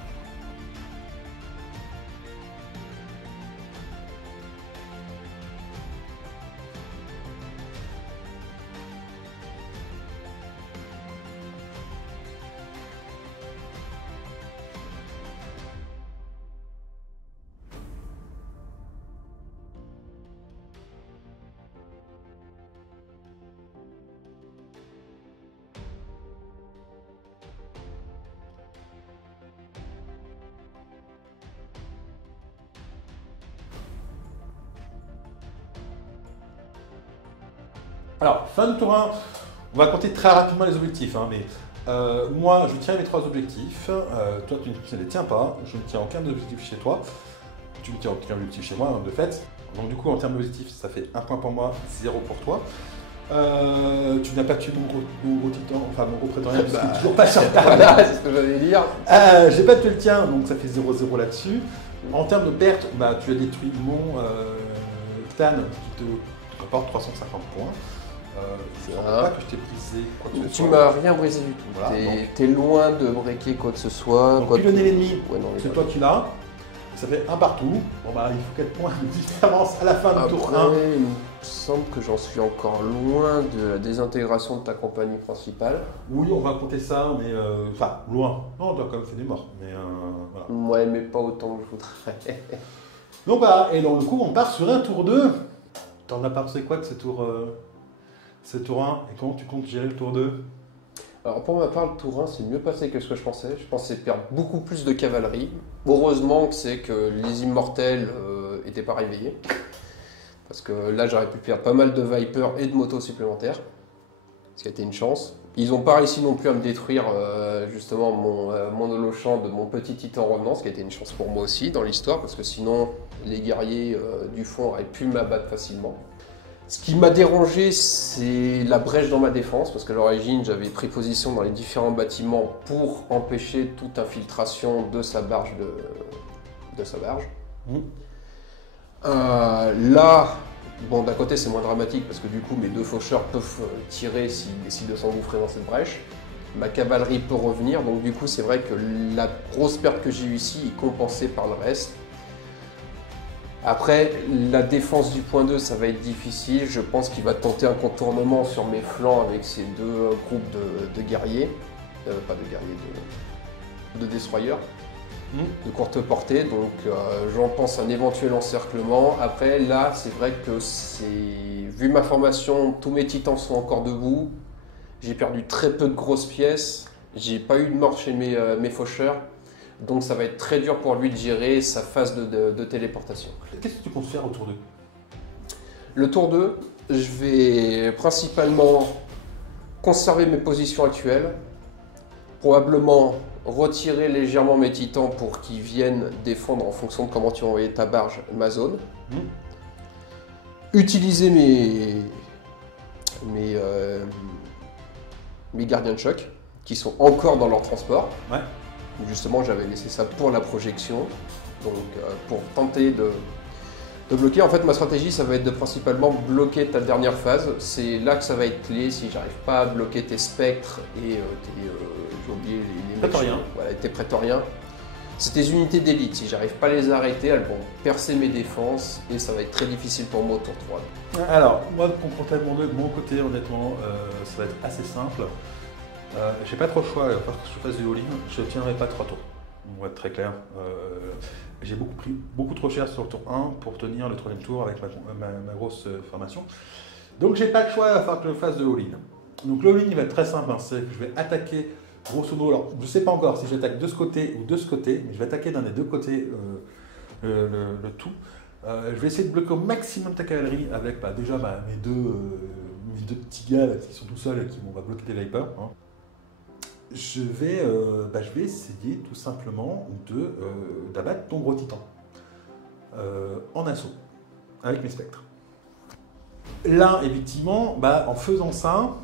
Alors, fin de tour 1, on va compter très rapidement les objectifs. Mais moi, je tiens mes 3 objectifs. Toi, tu ne les tiens pas. Je ne tiens aucun objectif chez toi. Tu ne tiens aucun objectif chez moi, de fait. Donc, du coup, en termes d'objectifs, ça fait 1 point pour moi, 0 pour toi. Tu n'as pas tué mon gros titan, enfin mon gros prétorien, parce qu'il n'est toujours pas sur ta Voilà, c'est ce que j'allais dire. j'ai pas tué le tien, donc ça fait 0-0 là-dessus. En termes de pertes, tu as détruit mon clan qui te rapporte 350 points. Je ne crois pas que je t'ai brisé quoi que ce Tu soit. m'as rien brisé du tout. Voilà, T'es loin de breaker quoi que ce soit. Donc pilonner l'ennemi, ouais, non, c'est toi qui l'as. Ça fait 1 partout. Bon il faut 4 points de différence à la fin du tour 1. Après, il me semble que j'en suis encore loin de la désintégration de ta compagnie principale. Oui, on va compter ça, mais loin. Non, on doit quand même fait des morts, mais voilà. Ouais, mais pas autant que je voudrais. Donc et dans le coup, on part sur un tour 2. T'en as pensé quoi de ce tour 1 et comment tu comptes gérer le tour 2? Alors pour ma part, le tour 1 c'est mieux passé que ce que je pensais. Je pensais perdre beaucoup plus de cavalerie. Heureusement que c'est que les immortels n'étaient pas réveillés. Parce que là j'aurais pu perdre pas mal de Viper et de motos supplémentaires. Ce qui a été une chance. Ils n'ont pas réussi non plus à me détruire justement mon holochamp de mon petit titan revenant, ce qui a été une chance pour moi aussi dans l'histoire, parce que sinon les guerriers du fond auraient pu m'abattre facilement. Ce qui m'a dérangé, c'est la brèche dans ma défense, parce qu'à l'origine, j'avais pris position dans les différents bâtiments pour empêcher toute infiltration de sa barge. Là, bon, d'un côté, c'est moins dramatique, parce que du coup, mes 2 faucheurs peuvent tirer s'ils décident de s'engouffrer dans cette brèche. Ma cavalerie peut revenir, donc du coup, c'est vrai que la grosse perte que j'ai eue ici est compensée par le reste. Après, la défense du point 2, ça va être difficile. Je pense qu'il va tenter un contournement sur mes flancs avec ces 2 groupes de guerriers. Pas de guerriers, de destroyers. De courte portée. Donc, j'en pense un éventuel encerclement. Après, là, c'est vrai que vu ma formation, tous mes titans sont encore debout. J'ai perdu très peu de grosses pièces. J'ai pas eu de mort chez mes faucheurs. Donc ça va être très dur pour lui de gérer sa phase de téléportation. Qu'est-ce que tu comptes faire autour d'eux? Le tour 2, je vais principalement conserver mes positions actuelles. Probablement retirer légèrement mes titans pour qu'ils viennent défendre en fonction de comment tu vas envoyer ta barge, ma zone. Utiliser mes gardiens de choc qui sont encore dans leur transport. Ouais. Justement, j'avais laissé ça pour la projection, donc pour tenter de bloquer. En fait, ma stratégie, ça va être de principalement bloquer ta dernière phase. C'est là que ça va être clé. Si j'arrive pas à bloquer tes spectres et j'ai oublié les prétoriens. Voilà, tes prétoriens. C'est tes unités d'élite. Si j'arrive pas à les arrêter, elles vont percer mes défenses et ça va être très difficile pour moi au tour 3. Alors, moi, pour compter de mon côté, honnêtement, ça va être assez simple. J'ai pas trop le choix, parce que je fasse du all-in, je ne tiendrai pas 3 tours. On va être très clair. J'ai pris beaucoup trop cher sur le tour 1 pour tenir le 3e tour avec ma grosse formation. Donc j'ai pas le choix, il va falloir que je fasse de all-in. Donc le all-in il va être très simple, hein, c'est que je vais attaquer grosso modo, alors je ne sais pas encore si j'attaque de ce côté ou de ce côté, mais je vais attaquer d'un des deux côtés le tout. Je vais essayer de bloquer au maximum ta cavalerie avec déjà mes deux petits gars là, qui sont tout seuls et qui vont bloquer tes Vipers. Hein. Je vais essayer tout simplement d'abattre ton gros titan en assaut avec mes spectres. Là, effectivement, en faisant ça,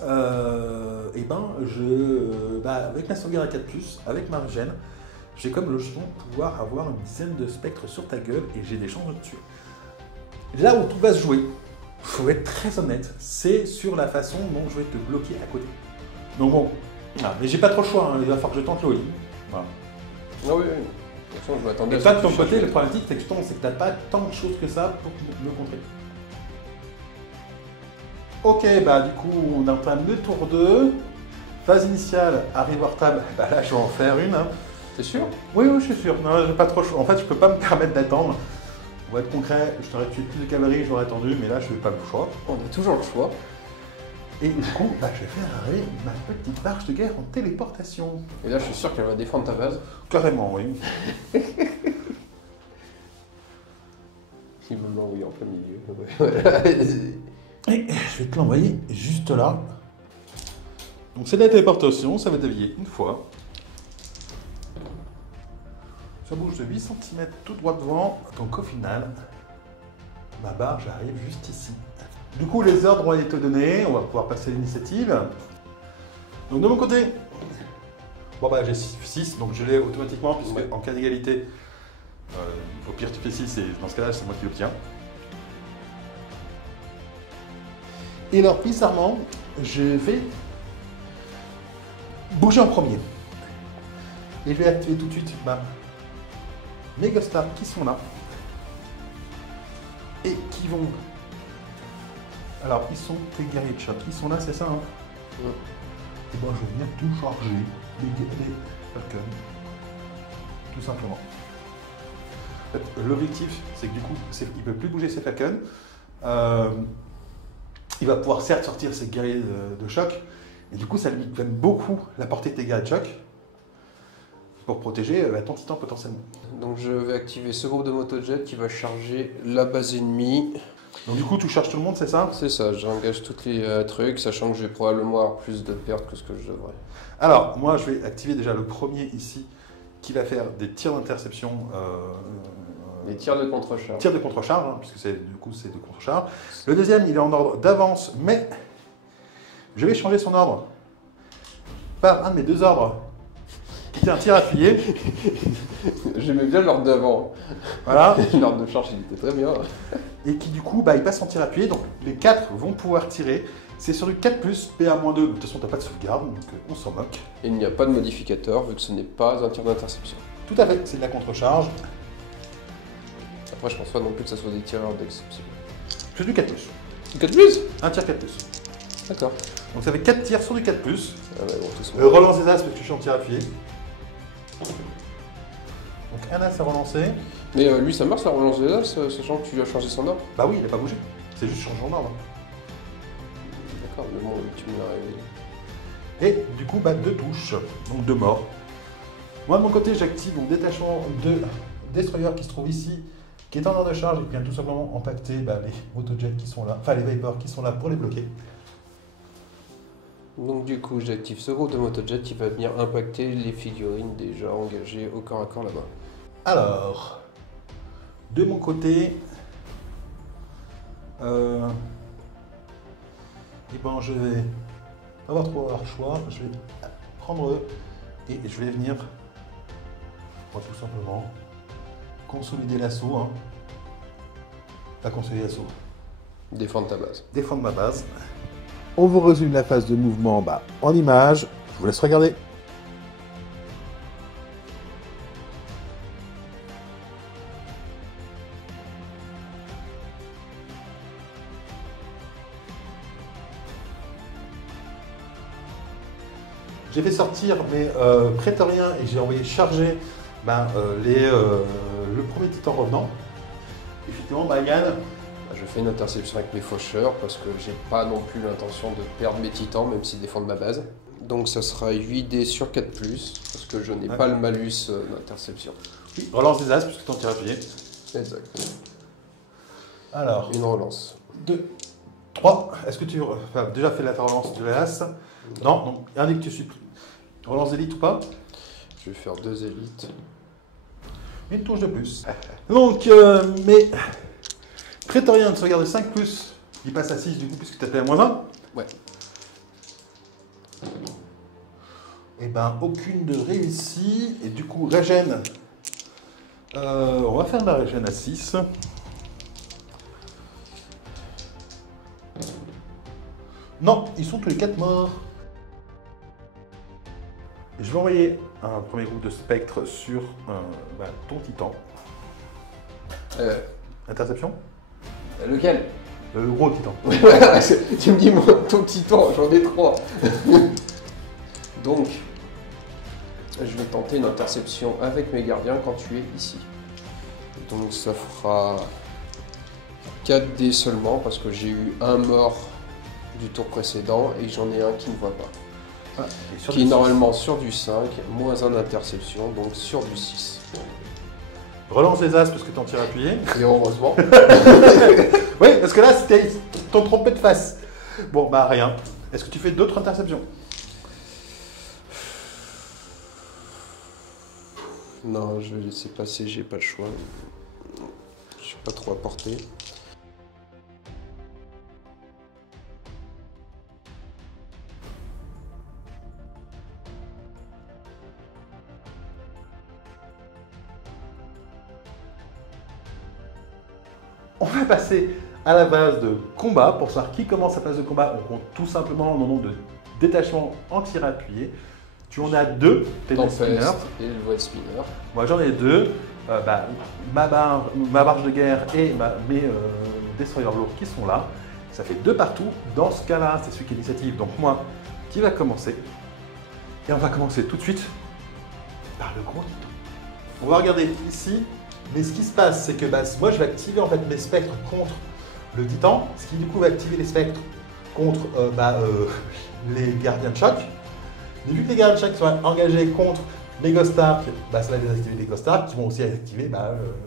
avec ma sauvegarde à 4+, avec ma régène, j'ai comme logiquement pouvoir avoir une dizaine de spectres sur ta gueule et j'ai des chances de te tuer. Là où tout va se jouer, il faut être très honnête, c'est sur la façon dont je vais te bloquer à côté. Donc bon, mais j'ai pas trop le choix, hein. Il va falloir que je tente l'all-in. Voilà. Ah oui. De toute façon, je m'attendais à et ça. toi, de ton côté, le problématique, c'est que t'as pas tant de choses que ça pour me contrer. Ok, du coup, on entame le tour 2. Phase initiale, arrive hors table. Là, je vais en faire une. Hein. T'es sûr? Oui, je suis sûr. Non, j'ai pas trop le choix. En fait, je peux pas me permettre d'attendre. On va être concret, je t'aurais tué plus de cavalerie, j'aurais attendu, mais là, je n'ai pas le choix. On a toujours le choix. Et du coup, je vais faire arrêter ma petite barge de guerre en téléportation. Et là, je suis sûr qu'elle va défendre ta base. Carrément, oui. Il me l'envoie en plein milieu. Et je vais te l'envoyer juste là. Donc c'est de la téléportation, ça va dévier une fois. Ça bouge de 8 cm tout droit devant. Donc au final, ma barge arrive juste ici. Du coup, les ordres ont été donnés, on va pouvoir passer à l'initiative. Donc de mon côté, j'ai 6, donc je l'ai automatiquement, puisque en cas d'égalité, au pire tu fais 6 et dans ce cas-là, c'est moi qui l'obtiens. Et alors, bizarrement, je vais bouger en premier. Et je vais activer tout de suite mes Ghost Stars qui sont là. Et qui vont... Alors, ils sont tes guerriers de choc. Ils sont là, c'est ça, hein? Et je vais venir tout charger les Falcons. Tout simplement. En fait, l'objectif, c'est que du coup, il ne peut plus bouger ses Falcons. Il va pouvoir certes sortir ses guerriers de choc, et du coup ça lui donne beaucoup la portée de tes guerriers de choc pour protéger ton titan potentiellement. Donc je vais activer ce groupe de motojet qui va charger la base ennemie. Donc du coup tu charges tout le monde, c'est ça? C'est ça, j'engage tous les trucs, sachant que je vais probablement avoir plus de pertes que ce que je devrais. Alors moi je vais activer déjà le premier ici qui va faire des tirs d'interception. Les tirs de contre-charge. Tirs de contre-charge, hein, puisque c'est de contre-charge. Le deuxième, il est en ordre d'avance, mais je vais changer son ordre par un de mes deux ordres, qui est un tir appuyé. J'aimais bien l'ordre d'avant. Voilà. L'ordre de charge, il était très bien. Et qui du coup, il passe en tir appuyé, donc les 4 vont pouvoir tirer. C'est sur du 4+, PA-2, de toute façon, t'as pas de sauvegarde, donc on s'en moque. Et il n'y a pas de modificateur, vu que ce n'est pas un tir d'interception. Tout à fait, c'est de la contre-charge. Après, je pense pas non plus que ça soit des tireurs d'exception. C'est du 4+. Du 4+? Un tir 4+. D'accord. Donc ça fait 4 tirs sur du 4+. Ah ouais, bon, tout Relance des as parce que je suis en tir appuyé. Donc un as à relancer. Mais lui, ça marche la relance des as, sachant que tu lui as changé son ordre? Bah oui, il n'a pas bougé. C'est juste changé en ordre. D'accord, mais bon, tu me l'as révélé. Et du coup, 2 touches, donc 2 morts. Moi de mon côté, j'active mon détachement de Destroyer qui se trouve ici, qui est en ordre de charge et qui vient tout simplement impacter les autojets qui sont là, enfin les Vapors qui sont là pour les bloquer. Donc du coup, j'active ce groupe de motojets qui va venir impacter les figurines déjà engagées au corps à corps là-bas. Alors, de mon côté, je vais avoir trop avoir le choix. Je vais prendre eux et je vais venir, tout simplement, consolider l'assaut. Hein. Pas consolider l'assaut. Défendre ta base. Défendre ma base. On vous résume la phase de mouvement en image. Je vous laisse regarder. J'ai fait sortir mes prétoriens et j'ai envoyé charger le premier titan revenant. Effectivement, Yann. Je fais une interception avec mes faucheurs parce que j'ai pas non plus l'intention de perdre mes titans, même s'ils défendent ma base. Donc ça sera 8D sur 4+, parce que je n'ai pas le malus d'interception. Oui, relance des as puisque tu en tires appuyé. Exact. Alors. Une relance. 2, 3. Est-ce que tu as déjà fait la relance de l'as? Non, donc indique que tu suis. Relance d'élite ou pas? Je vais faire 2 élites. Une touche de plus. Donc, mes prétoriens de sauvegarde de 5+, ils passent à 6 du coup, puisque tu as fait à -1. Ouais. Et aucune de réussie. Et du coup, régène. On va faire de la régène à 6. Non, ils sont tous les 4 morts. Et je vais envoyer un premier groupe de spectres sur ton titan. Interception? Lequel? Le gros titan. Tu me dis, ton titan, j'en ai 3. Donc, je vais tenter une interception avec mes gardiens quand tu es ici. Donc ça fera 4D seulement parce que j'ai eu un mort du tour précédent et j'en ai un qui ne voit pas. Qui est normalement sur du 5, moins 1 d'interception, donc sur du 6. Relance les as parce que tu en tires appuyé. Et heureusement. Oui, parce que là, c'était ton trompé de face. Bon, rien. Est-ce que tu fais d'autres interceptions? Non, je vais laisser passer, j'ai pas le choix. Je suis pas trop à portée. On va passer à la phase de combat. Pour savoir qui commence sa phase de combat, on compte tout simplement le nombre de détachements en tir appuyé. Tu en as 2, tes spinners. Et le voile spinner. Moi j'en ai 2. Ma barge de guerre et mes destroyers lourds qui sont là. Ça fait 2 partout. Dans ce cas-là, c'est celui qui est initiative, donc moi qui va commencer. Et on va commencer tout de suite par le gros titan. On va regarder ici. Mais ce qui se passe, c'est que moi je vais activer en fait mes spectres contre le titan, ce qui du coup va activer les spectres contre les gardiens de choc. Mais vu que les gardiens de choc sont engagés contre les Ghost Ark, ça va désactiver les Ghost Ark qui vont aussi activer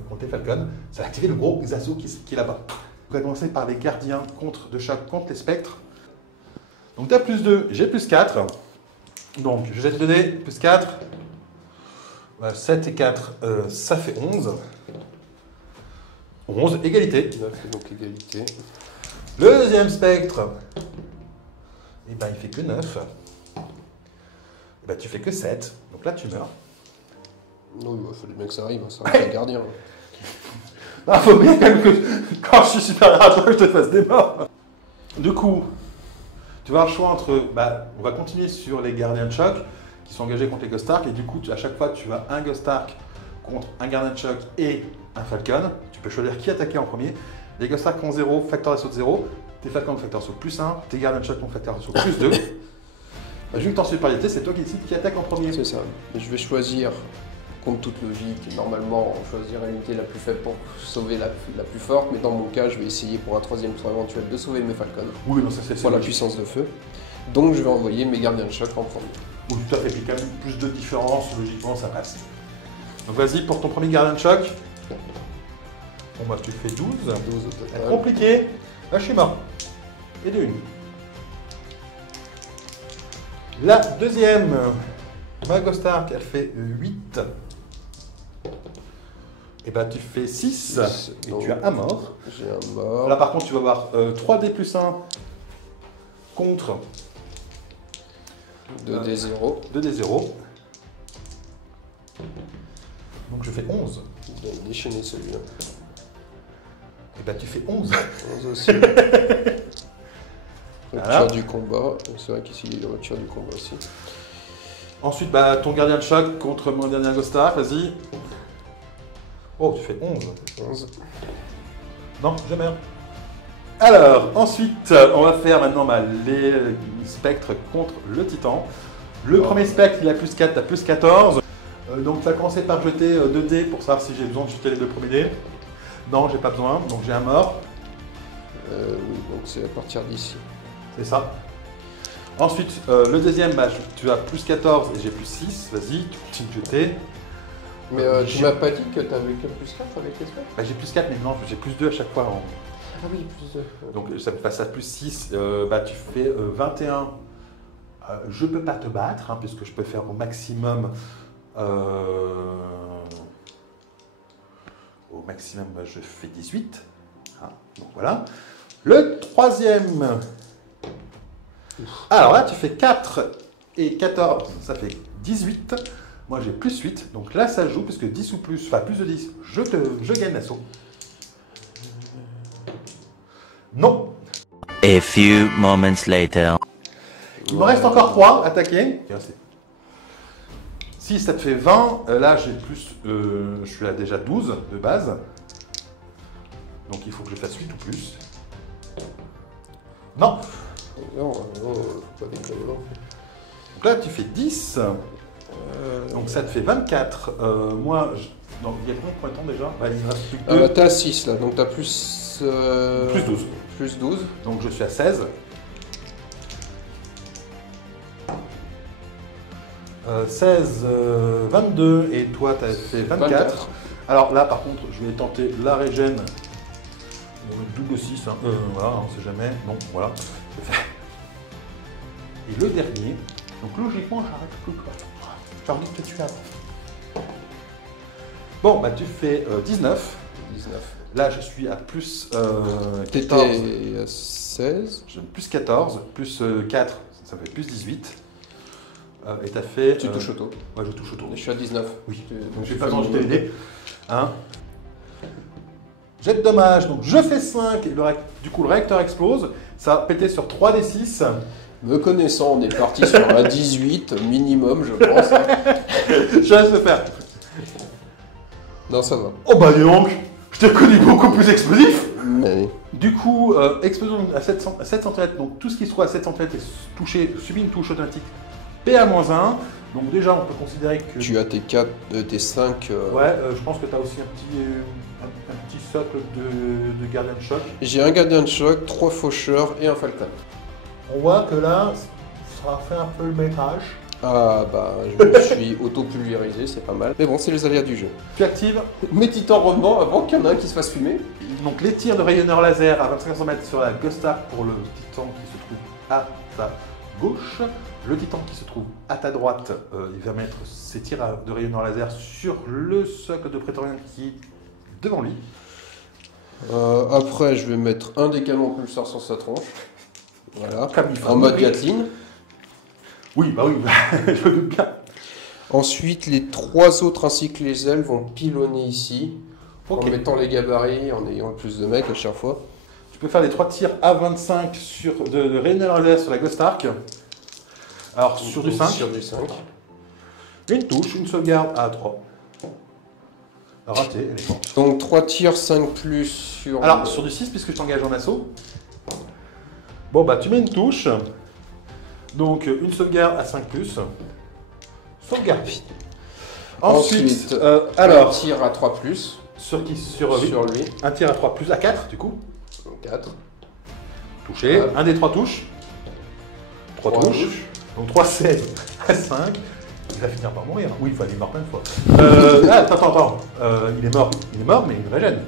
contre les Falcons. Ça va activer le gros Xaso qui est là-bas. On va commencer par les gardiens de choc contre les spectres. Donc tu as +2, j'ai +4. Donc je jette 2D, +4. 7 et 4, ça fait 11. 11, égalité. 9, donc égalité. Le deuxième spectre, il fait que 9. Tu fais que 7. Donc là, tu meurs. Non, il fallait bien que ça arrive, ça reste un gardien. Il faut bien quand même que quand je suis supérieur à toi, je te fasse des morts. Du coup, tu vas avoir le choix entre. On va continuer sur les gardiens de choc qui sont engagés contre les Ghost Ark, et du coup, à chaque fois, tu as un Ghost Ark contre un gardien de choc et un Falcon. Tu peux choisir qui attaquer en premier. Les Ghost Ark ont 0, facteur d'assaut de 0. Tes Falcons ont facteur d'assaut +1. Tes gardiens de choc ont facteur d'assaut +2. Vu que tu es en supériorité, c'est toi qui décides qui attaque en premier. C'est ça. Je vais choisir contre toute logique, normalement, on choisirait l'unité la plus faible pour sauver la plus forte, mais dans mon cas, je vais essayer pour un troisième tour éventuel de sauver mes Falcons. Oui, non, ça c'est pour la puissance de feu. Donc je vais envoyer mes gardiens de choc en premier. Oui, tout à fait. Puis quand même, plus de différence, logiquement, ça passe. Donc vas-y, pour ton premier gardien de choc. Bon bah tu fais 12. 12 au total. Compliqué. Là, je suis mort. Et de une. La deuxième, ma Ghost Ark, elle fait 8. Et bah tu fais 6. Et donc, tu as un mort. J'ai un mort. Là par contre, tu vas avoir 3D plus 1 contre 2D0. 2D0. Donc je fais 11. Je vais déchaîner celui-là. Et bah tu fais 11. 11 aussi. Voilà. Rupture du combat. C'est vrai qu'ici il y a rupture du combat aussi. Ensuite, bah, ton gardien de choc contre mon dernier Ghost Ark, vas-y. Oh, tu fais 11. 11. Non, jamais. Alors, ensuite, on va faire maintenant les spectres contre le titan. Le premier spectre, il a plus 4, t'as plus 14. Donc, tu vas commencer par jeter 2 dés pour savoir si j'ai besoin de jeter les 2 premiers dés. Non, j'ai pas besoin, donc j'ai un mort. Oui, donc c'est à partir d'ici. C'est ça. Ensuite, le deuxième, bah, tu as plus 14 et j'ai plus 6. Vas-y, tu continues de jeter. Mais tu m'as pas dit que tu avais que plus 4 avec les spectres? Bah, j'ai plus 4, mais non, j'ai plus 2 à chaque fois. Ah oui, plus 2. Donc ça me passe à plus 6, bah, tu fais 21. Je peux pas te battre, hein, puisque je peux faire au maximum. Au maximum, je fais 18. Hein, donc voilà. Le troisième. Alors là, tu fais 4 et 14, ça fait 18. Moi, j'ai plus 8. Donc là, ça joue, puisque 10 ou plus, enfin plus de 10, je gagne l'assaut. Non. A few moments later. Il me reste encore 3 attaquer. Si ça te fait 20, là j'ai plus. Je suis à déjà 12 de base. Donc il faut que je fasse 8 ou plus. Non. Non, pas déconner. Donc là tu fais 10. Donc ça te fait 24. Moi, donc il y a combien de temps déjà? Bah, il me reste plus que 2. T'as 6 là, donc t'as plus. Plus 12. Plus 12. Donc je suis à 16. 16, 22 et toi tu as fait 24. Alors là par contre je vais tenter la régène. Double 6, hein. Voilà, on sait jamais. Non, voilà. Et le dernier, donc logiquement j'arrête plus quoi. J'ai envie de te tuer avant. Bon bah tu fais 19. 19. Là je suis à plus 14. T'étais à 16. J'ai plus 14, plus 4, ça fait plus 18. Et t'as fait. Tu touches auto. Ouais, je touche auto. Je suis à 19. Oui. Donc J'ai pas besoin de jeter les dés. Hein. Jet de dommage, donc je fais 5 et du coup le réacteur explose. Ça va péter sur 3d6. Me connaissant, on est parti sur un 18 minimum, je pense. Hein. Je laisse le faire. Non, ça va. Oh bah dis donc, je t'ai connu beaucoup plus explosif. Mais... Du coup, explosion à 7 cm, donc tout ce qui se trouve à 7 cm est touché, subit une touche automatique PA-1. Donc déjà, on peut considérer que... Tu as tes 4, tes 5... Ouais, je pense que tu as aussi un petit socle de gardien de choc. J'ai un gardien de choc, 3 faucheurs et un falcon. On voit que là, ça a fait un peu le métrage. Ah bah, je me suis auto-pulvérisé, c'est pas mal. Mais bon, c'est les aléas du jeu. Tu actives. Mes titans revenant avant qu'il y en ait un qui se fasse fumer. Donc les tirs de rayonneur laser à 25 cm sur la Ghost Ark pour le titan qui se trouve à ta gauche. Le titan qui se trouve à ta droite, il va mettre ses tirs de rayonneur laser sur le socle de Praetorian qui est devant lui. Après, je vais mettre un des canons pulsars sur sa tronche. Voilà, Comme il faut. en mode Gatling. Oui, bah oui, je me doute bien. Ensuite, les 3 autres ainsi que les ailes vont pilonner ici. Ok. En mettant les gabarits, en ayant le plus de mecs à chaque fois. Tu peux faire les 3 tirs A25 de rayonneur laser sur la Ghost Ark. Alors sur du 5. Sur du 5. Une touche, une sauvegarde à 3. Raté, elle est morte. Donc 3 tirs, 5 plus sur... Alors sur du 6 puisque je t'engage en assaut. Bon bah tu mets une touche. Donc une sauvegarde à 5 plus. Sauvegarde. Ensuite, un alors, tir à 3+, sur qui sur lui. sur lui. Un tir à 3 plus à 4 du coup. 4. Touché. Voilà. Un des 3 touches. 3 Trois touches. touches. Donc 3 16 à 5. Il va finir par mourir. Oui, il est mort plein de fois. Attends. Il est mort, mais il régène.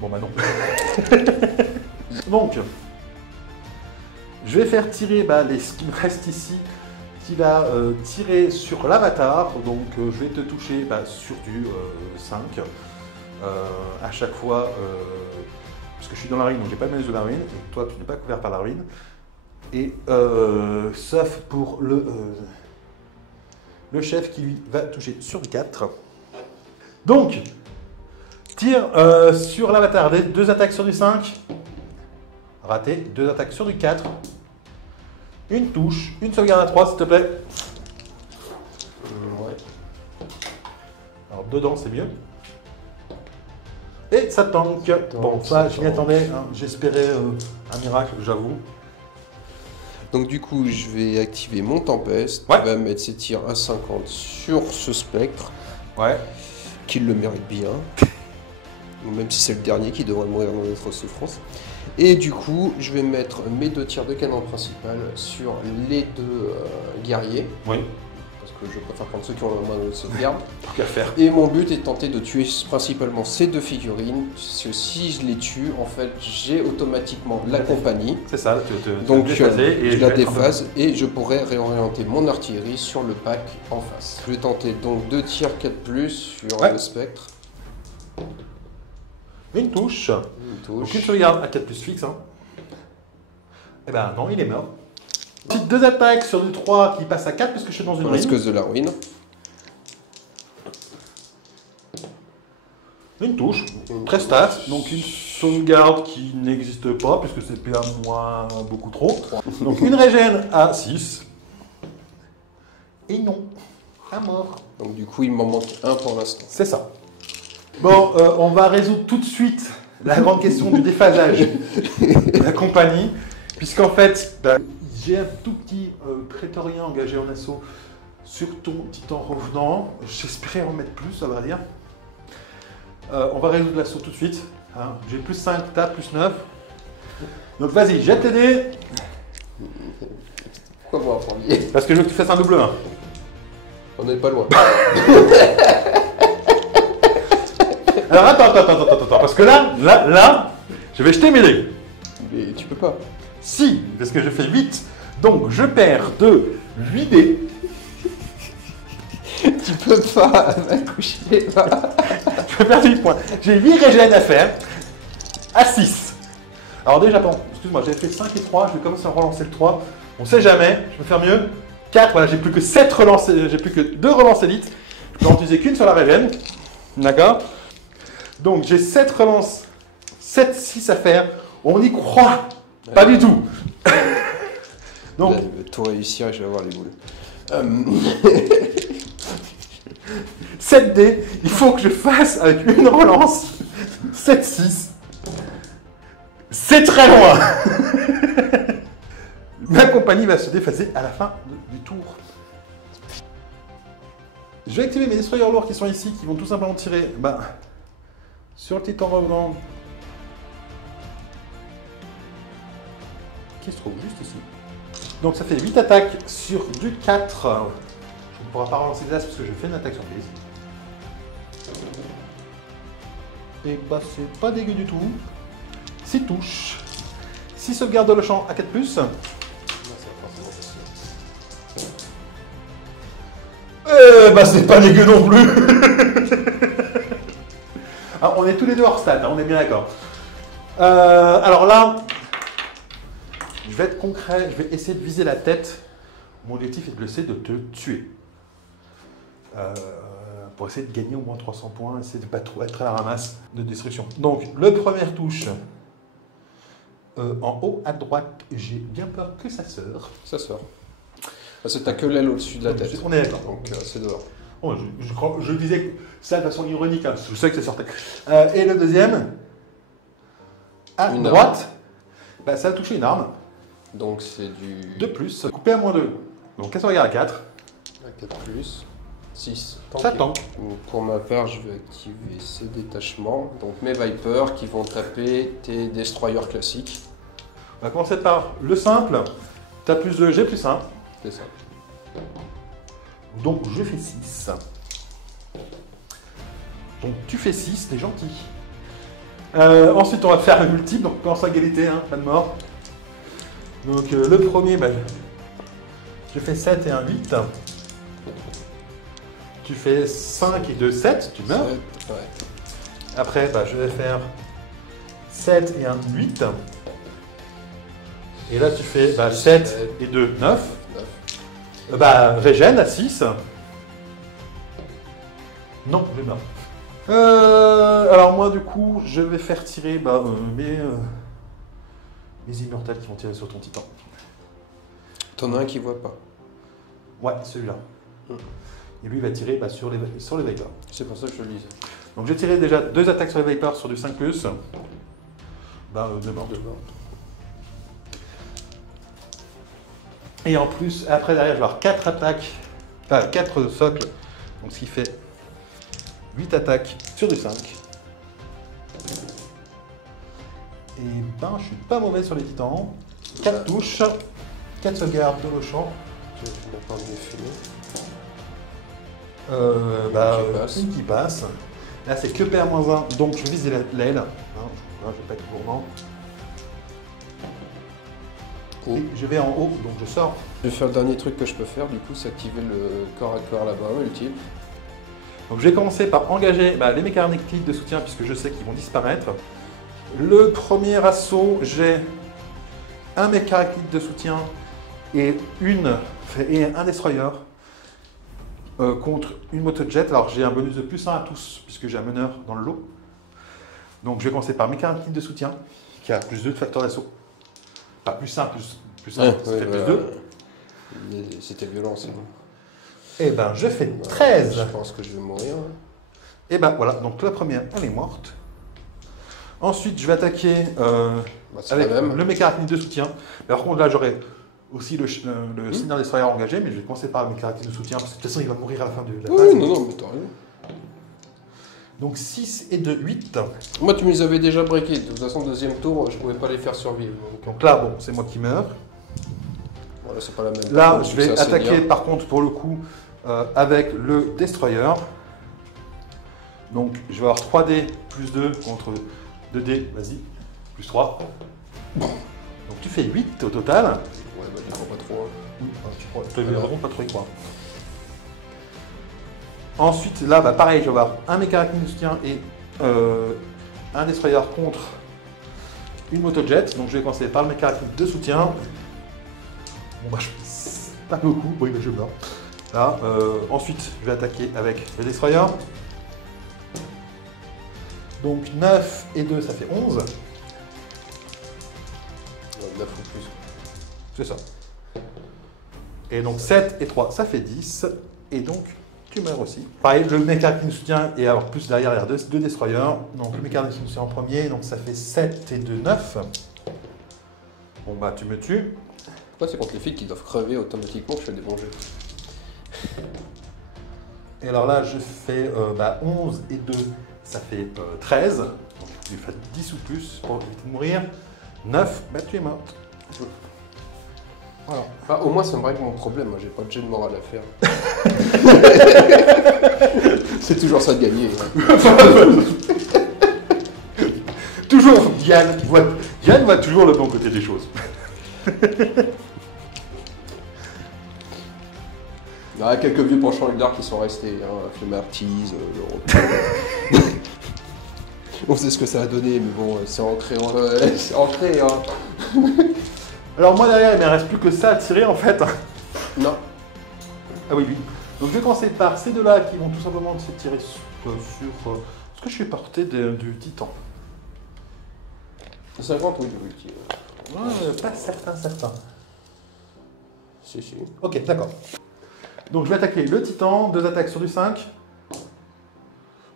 Bon bah non. Donc, je vais faire tirer ce qui me reste ici, qui va tirer sur l'avatar. Donc je vais te toucher sur du 5. À chaque fois, parce que je suis dans la ruine, donc j'ai pas de menace de la ruine, et toi tu n'es pas couvert par la ruine. Et sauf pour le chef qui lui va toucher sur du 4. Donc, tire sur l'avatar, 2 attaques sur du 5. Raté, 2 attaques sur du 4. Une touche, une sauvegarde à 3 s'il te plaît. Ouais. Alors dedans c'est mieux. Et ça tank. Bon, ça je m'y attendais, hein. J'espérais un miracle, j'avoue. Donc du coup, je vais activer mon Tempest, Ouais. qui va mettre ses tirs à 50 sur ce spectre, Ouais. qui le mérite bien. Même si c'est le dernier qui devrait mourir dans notre souffrance. Et du coup, je vais mettre mes 2 tirs de canon principal sur les 2 guerriers. Oui. Parce que je préfère prendre ceux qui ont la main de sauvegarde. Tant qu'à faire. Et mon but est de tenter de tuer principalement ces 2 figurines. Parce que si je les tue, en fait, j'ai automatiquement la compagnie. C'est ça, Donc tu et je la vais être un peu- déphase et je pourrais réorienter mon artillerie sur le pack en face. Je vais tenter donc 2 tirs 4+, sur Ouais. le spectre. Une touche. Une Donc touche. une sauvegarde à 4 plus fixe. Hein. Eh ben non, il est mort. Ensuite 2 attaques sur du 3 qui passe à 4 puisque je suis dans une ruine. Risqueuse de la ruine. Une touche. Prestat. Donc une sauvegarde qui n'existe pas puisque c'est PA moins beaucoup trop. Donc une régène à 6. Et non. À mort. Donc du coup, il m'en manque un pour l'instant. C'est ça. Bon, on va résoudre tout de suite la grande question du déphasage de la compagnie, puisqu'en fait, j'ai un tout petit prétorien engagé en assaut sur ton titan revenant. J'espérais en mettre plus, à vrai dire. On va résoudre l'assaut tout de suite. Hein. J'ai plus 5, t'as plus 9. Donc vas-y, jette tes dés, Pourquoi moi en premier? parce que je veux que tu fasses un double 1. On n'est pas loin. Alors attends, parce que là, je vais jeter mes dés. Mais tu peux pas. Si, parce que je fais 8, donc je perds de 8 dés. Tu peux pas. Va coucher. Va. Je vais perdre 8 points. J'ai 8 régènes à faire, à 6. Alors déjà, pardon, excuse-moi, j'avais fait 5 et 3, je vais commencer à relancer le 3. On sait jamais, je peux faire mieux. 4, voilà, j'ai plus que 7 relances, j'ai plus que 2 relances élites. Je peux en utiliser qu'une sur la régène. D'accord? Donc j'ai 7 relances, 7, 6 à faire. On y croit. Pas du tout. Donc, Là, il va tout réussir et je vais avoir les boules. 7 dés, il faut que je fasse avec une relance 7-6. C'est très loin. Ma compagnie va se déphaser à la fin du tour. Je vais activer mes destroyers lourds qui sont ici, qui vont tout simplement tirer sur le titan revenant. Qui se trouve juste ici. Donc ça fait 8 attaques sur du 4. Je ne pourrai pas relancer les as parce que je fais une attaque surprise. Et c'est pas dégueu du tout. 6 touches. 6 sauvegardes de le champ à 4+. C'est pas dégueu non plus. Alors, on est tous les deux hors stade, hein, on est bien d'accord. Alors là, je vais être concret, je vais essayer de viser la tête. Mon objectif est de te tuer. Pour essayer de gagner au moins 300 points, essayer de ne pas trop être à la ramasse de destruction. Donc, le première touche, en haut à droite, j'ai bien peur que ça sort. Ça sort. Parce que t'as que l'aile au-dessus de la tête. On est d'accord. Donc c'est dehors. Oh, je disais ça de façon ironique, hein, je sais que ça sortait. Et le deuxième, à Une droite, ça a touché une arme. Donc c'est du... De plus, coupé à -2. Donc, qu'est-ce qu'on regarde à 4? À 4 plus. 6. Ça tank. Pour ma part, je vais activer ces détachements. Donc mes Vipers qui vont taper tes destroyers classiques. On va commencer par le simple. T'as plus 2, j'ai plus 1. C'est ça. Donc je fais 6. Donc tu fais 6, t'es gentil. Ensuite on va faire le multiple, donc on commence à égalité, hein, pas de mort. Donc le premier, bah, je fais 7 et un 8. Tu fais 5 et 2, 7, tu meurs. 7, ouais. Après, bah, je vais faire 7 et un 8. Et là tu fais bah, 7 et 2, 9. 9. Bah, régène à 6. Non, je meurs. Alors moi du coup, je vais faire tirer bah, mes immortels qui vont tirer sur ton titan. T'en as un qui voit pas. Ouais, celui-là. Et lui il va tirer bah, sur les Vipers. C'est pour ça que je le lisais. Donc j'ai tiré déjà 2 attaques sur les Vipers sur du 5+. Bah, de mort. Et en plus, après derrière, je vais avoir 4 attaques, enfin 4 socles, donc ce qui fait 8 attaques sur du 5. Et ben, je suis pas mauvais sur les titans. 4 touches, 4 sauvegardes de l'Auchan. Je vais pas me défiler. Une qui passe. Là, c'est que PA-1, donc je vise l'aile. Hein, je vais pas être gourmand. Oh. Et je vais en haut, donc je sors. Je vais faire le dernier truc que je peux faire, du coup, c'est activer le corps à corps là-bas, ultime. Donc je vais commencer par engager bah, les mécaniques de soutien puisque je sais qu'ils vont disparaître. Le premier assaut, j'ai un mécanique de soutien et un destroyer contre une motojet. Alors j'ai un bonus de plus 1 à tous puisque j'ai un meneur dans le lot. Donc je vais commencer par mécanique de soutien qui a plus 2 de facteur d'assaut. Pas plus 1, plus 1, ça fait plus 2. C'était violent, c'est bon. Et ben je fais 13. Je pense que je vais mourir. Et ben voilà, donc la première, elle est morte. Ensuite, je vais attaquer avec le mécanique de soutien. Par contre, là, j'aurai aussi le signal destroyer engagé, mais je vais commencer par le mécanique de soutien, parce que de toute façon, il va mourir à la fin de la phase. Oui, non, mais t'as raison. Donc 6 et 2, 8. Moi, tu me les avais déjà breakés. De toute façon, deuxième tour, je pouvais pas les faire survivre. Donc là, bon, c'est moi qui meurs. Voilà, c'est pas la même. Là, je vais attaquer, par contre, pour le coup, avec le destroyer. Donc, je vais avoir 3D plus 2 contre 2D, vas-y, plus 3. Donc, tu fais 8 au total. Ouais, bah, tu crois pas trop. Tu as vraiment pas trop y croire. Ensuite, là, bah, pareil, je vais avoir un mécanique de soutien et un destroyer contre une motojet. Donc, je vais commencer par le mécanique de soutien. Bon, bah, pas beaucoup, oui, mais je meurs. Là, ensuite, je vais attaquer avec le destroyer. Donc 9 et 2, ça fait 11. 9 ou plus. C'est ça. Et donc 7 et 3, ça fait 10. Et donc, tu meurs aussi. Pareil, le mécanique de soutien et alors plus derrière, il y a deux destroyers. Donc le mécanique de soutien en premier, donc ça fait 7 et 2, 9. Bon bah, tu me tues. Pourquoi c'est contre les filles qui doivent crever automatiquement que je fais des bons jeux? Et alors là, je fais 11 et 2, ça fait 13. Donc tu fais 10 ou plus pour éviter de mourir. 9, bah tu es morte. Voilà. Ah, au moins, ça me règle mon problème. Moi, j'ai pas de jet de morale à faire. C'est toujours ça de gagner. Toujours, Yann voit toujours le bon côté des choses. Il y a quelques vieux penchants Eldar qui sont restés. Hein, Flemmartise, on sait ce que ça a donné, mais bon, c'est ancré. C'est ancré, hein. Alors moi derrière, il ne me reste plus que ça à tirer en fait. Non. Ah oui, oui. Donc je vais commencer par ces deux-là qui vont tout simplement se tirer sur... Est-ce que je suis porté du titan? 50 ou du multi. Pas certain. Si. Ok, d'accord. Donc je vais attaquer le titan, 2 attaques sur du 5.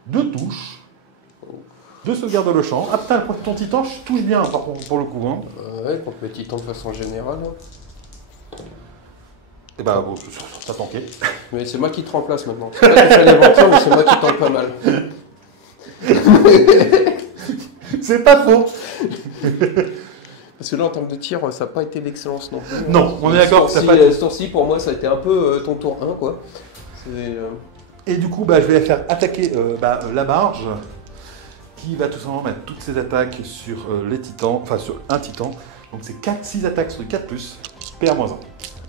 2 touches. 2 sauvegardes de le champ. Ah putain, ton titan, je touche bien par contre, pour le coup. Hein. Ouais, contre mes titans de façon générale. Et bah, bon, ça tanké. Mais c'est moi qui te remplace maintenant. C'est pas que je fais l'aventure, mais c'est moi qui tente pas mal. C'est pas faux. Parce que là, en termes de tir, ça n'a pas été l'excellence non plus. Non, on est d'accord. Sourcil, pour moi, ça a été un peu ton tour 1, quoi. Et du coup, bah, je vais faire attaquer la marge, qui va tout simplement mettre toutes ses attaques sur les titans, enfin sur un titan. Donc c'est 6 attaques sur 4+, PA-1.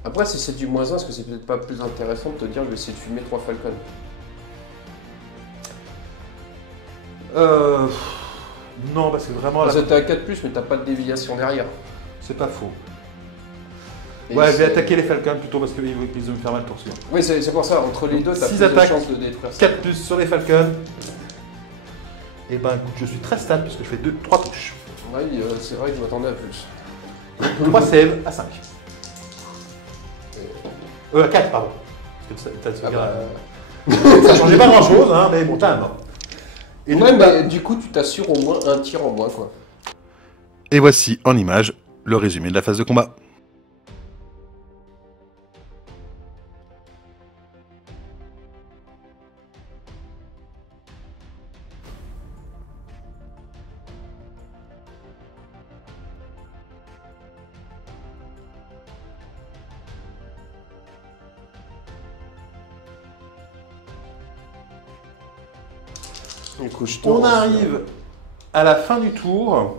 Après, si c'est du -1, est-ce que c'est peut-être pas plus intéressant de te dire je vais essayer de fumer 3 Falcons? Non, parce que vraiment... Parce que t'es à 4+, mais t'as pas de déviation derrière. C'est pas faux. Et ouais, je vais attaquer les Falcons plutôt parce qu'ils vont me faire mal tour suivant. Oui, c'est pour ça, entre les deux, t'as plus de chances de détruire ça. 4+ sur les Falcons. Et ben écoute, je suis très stable puisque je fais 3 touches. Ouais, c'est vrai que je m'attendais à plus. 3 save à 5. 4, pardon. Parce que ça changeait pas grand chose, hein, mais bon, t'as un mort. Et ouais, mais du coup, tu t'assures au moins un tir en moins, quoi. Et voici en image le résumé de la phase de combat. On arrive à la fin du tour.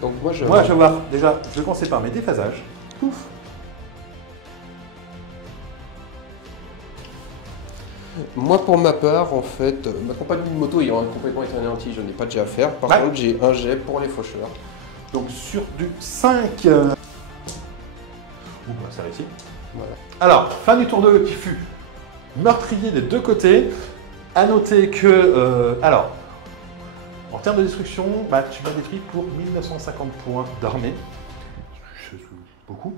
Donc moi je vais voir, déjà, je vais commencer par mes déphasages. Pouf. Moi pour ma part, en fait, ma compagnie de moto ayant complètement été anéantie, je n'ai pas déjà à faire. Par contre, j'ai un jet pour les faucheurs. Donc sur du 5. Ouh, bah, ça réussit. Voilà. Alors, fin du tour 2 qui fut meurtrier des deux côtés. À noter que, alors, en termes de destruction, bah, tu m'as détruit pour 1950 points d'armée. C'est beaucoup.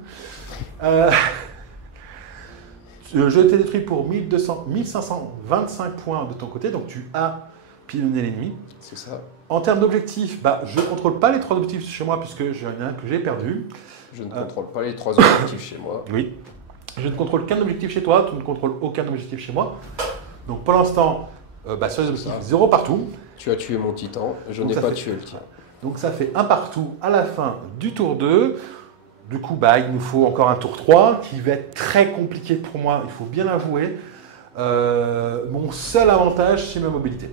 Je t'ai détruit pour 1525 points de ton côté, donc tu as pilonné l'ennemi. C'est ça. En termes d'objectifs, bah, je ne contrôle pas les 3 objectifs chez moi puisque j'en ai un que j'ai perdu. Je ne contrôle pas les 3 objectifs chez moi. Oui. Je ne contrôle qu'un objectif chez toi, tu ne contrôles aucun objectif chez moi. Donc pour l'instant, sur les objectifs, 0 partout. Tu as tué mon titan, je n'ai pas tué le tien. Donc ça fait 1 partout à la fin du tour 2. Du coup, bah, il nous faut encore un tour 3 qui va être très compliqué pour moi, il faut bien l'avouer. Mon seul avantage, c'est ma mobilité.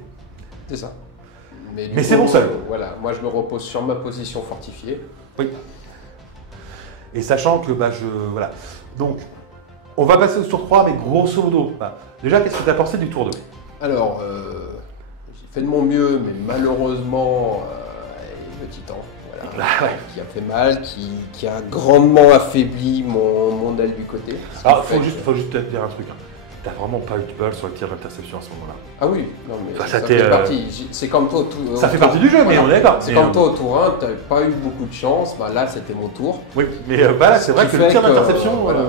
C'est ça. Mais c'est mon seul. Voilà, moi je me repose sur ma position fortifiée. Oui. Et sachant que, bah, voilà. Donc, on va passer au tour 3, mais grosso modo, bah, déjà, qu'est-ce que tu as pensé du tour 2? Alors, j'ai fait de mon mieux, mais malheureusement, le titan, voilà, qui a fait mal, qui a grandement affaibli mon aile du côté. Alors, faut juste te dire un truc. Hein. T'as vraiment pas eu de bol sur le tir d'interception à ce moment-là. Ah oui, non mais enfin, ça fait partie. C'est comme toi. Ça fait partie du jeu, mais on est d'accord. C'est comme toi au tour 1, t'avais pas eu beaucoup de chance. Bah, là, c'était mon tour. Oui, mais bah, c'est vrai que le tir d'interception. Voilà.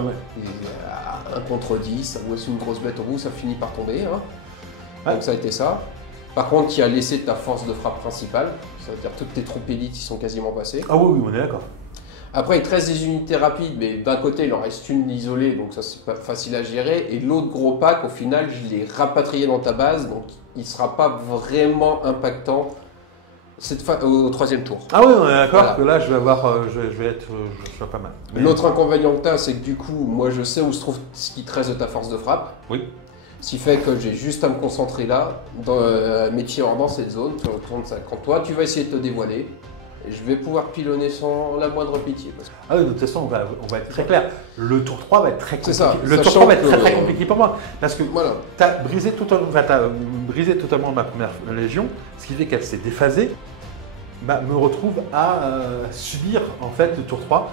1 contre 10, ça vous laisse une grosse bête au bout, ça finit par tomber. Hein. Ouais. Donc ça a été ça. Par contre, tu as laissé ta force de frappe principale, c'est-à-dire toutes tes troupes élites, ils sont quasiment passées. Ah oui, on est d'accord. Après, il te reste des unités rapides, mais d'un côté, il en reste une isolée, donc ça c'est pas facile à gérer. Et l'autre gros pack, au final, je l'ai rapatrié dans ta base, donc il ne sera pas vraiment impactant au 3e tour. Ah oui, on est d'accord, voilà. Que là, je vais avoir, je vais être pas mal. L'autre inconvénient que tu as, c'est que du coup, moi je sais où se trouve ce qui te reste de ta force de frappe. Oui. Ce qui fait que j'ai juste à me concentrer là, dans mes tirs dans cette zone, tu retournes ça. Quand toi, tu vas essayer de te dévoiler, et je vais pouvoir pilonner sans la moindre pitié. Ah oui, de toute façon, on va être très clair. Le tour 3 va être très compliqué. Ça, le tour 3 va être très compliqué pour moi. Parce que voilà. tu as brisé totalement ma première légion, ce qui fait qu'elle s'est déphasée. Bah, me retrouve à subir en fait le tour 3.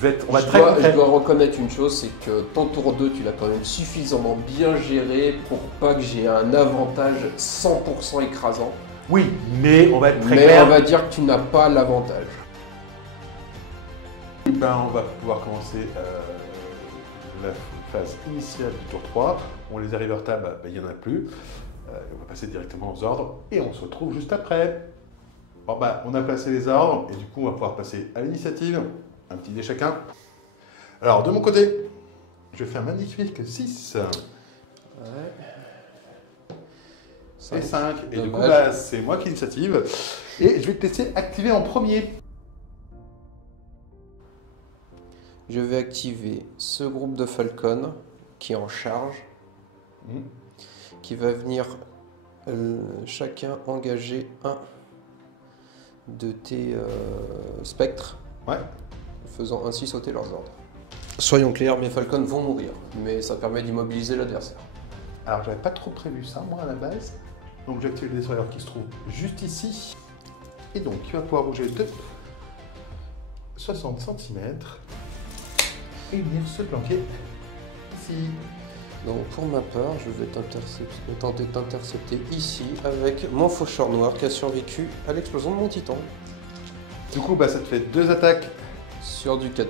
Je dois reconnaître une chose, c'est que ton tour 2, tu l'as quand même suffisamment bien géré pour pas que j'ai un avantage 100% écrasant. Oui, mais on va être très clair. Mais on va dire que tu n'as pas l'avantage. Ben, on va pouvoir commencer la phase initiale du tour 3. On les arrive en table, il n'y en a plus. On va passer directement aux ordres et on se retrouve juste après. Bon, bah, on a placé les ordres et du coup on va pouvoir passer à l'initiative. Un petit dé chacun. Alors de mon côté, Je fais un magnifique 6. Ouais. Et 5. Et du coup, Dommage. bah, c'est moi qui initiative. Et je vais te laisser activer en premier. Je vais activer ce groupe de Falcon qui est en charge, qui va venir chacun engager un de tes spectres, Ouais. faisant ainsi sauter leurs ordres. Soyons clairs, mes Falcons vont mourir, mais ça permet d'immobiliser l'adversaire. Alors, j'avais pas trop prévu ça, moi, à la base. Donc, j'active le destroyer qui se trouve juste ici. Et donc, il va pouvoir bouger de 60 cm et venir se planquer ici. Donc pour ma part, je vais tenter de t'intercepter ici avec mon faucheur noir qui a survécu à l'explosion de mon titan. Du coup, bah, ça te fait 2 attaques. Sur du 4+,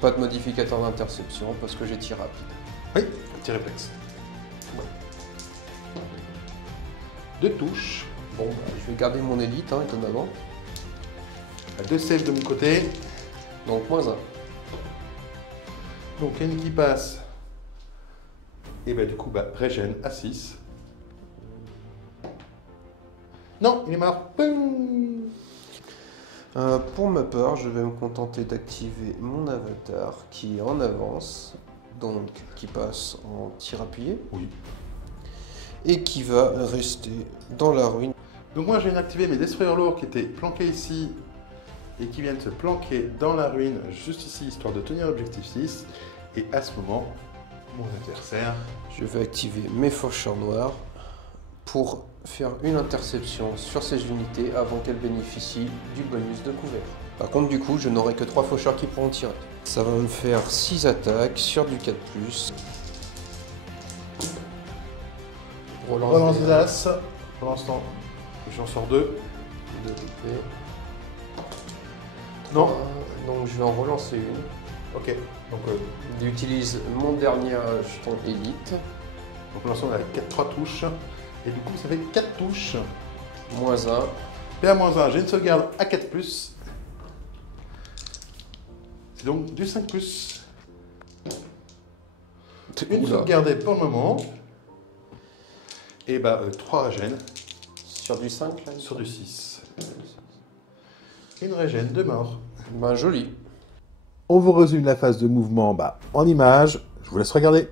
pas de modificateur d'interception parce que j'ai tir rapide. Oui, petit réflexe. 2 touches. Bon, bah, je vais garder mon élite, hein, étonnamment. 2 sèches de mon côté. Donc moins 1. Donc, une qui passe. Et bah, du coup, bah, régène à 6. Non, il est mort. Boum. Pour ma part, je vais me contenter d'activer mon avatar qui est en avance, donc qui passe en tir appuyé. Oui. Et qui va rester dans la ruine. Donc moi, je viens d'activer mes destroyers lourds qui étaient planqués ici et qui viennent se planquer dans la ruine juste ici, histoire de tenir l'objectif 6. Et à ce moment, mon adversaire... Je vais activer mes faucheurs noirs pour faire une interception sur ces unités avant qu'elles bénéficient du bonus de couvert. Par contre, du coup, je n'aurai que 3 faucheurs qui pourront tirer. Ça va me faire 6 attaques sur du 4+. Relance des As. Pour l'instant, j'en sors 2. Non. Donc je vais en relancer une. Ok. Donc, J'utilise mon dernier jeton élite. donc pour l'instant, on a 3 touches. Et du coup, ça fait 4 touches. Moins 1. PA-1, j'ai une sauvegarde à 4+. C'est donc du 5+. Une sauvegardée pour le moment. Et bah 3 régènes. Sur du 5 là. Sur du 6. Une régène de mort. Ben joli. On vous résume la phase de mouvement en images. Je vous laisse regarder.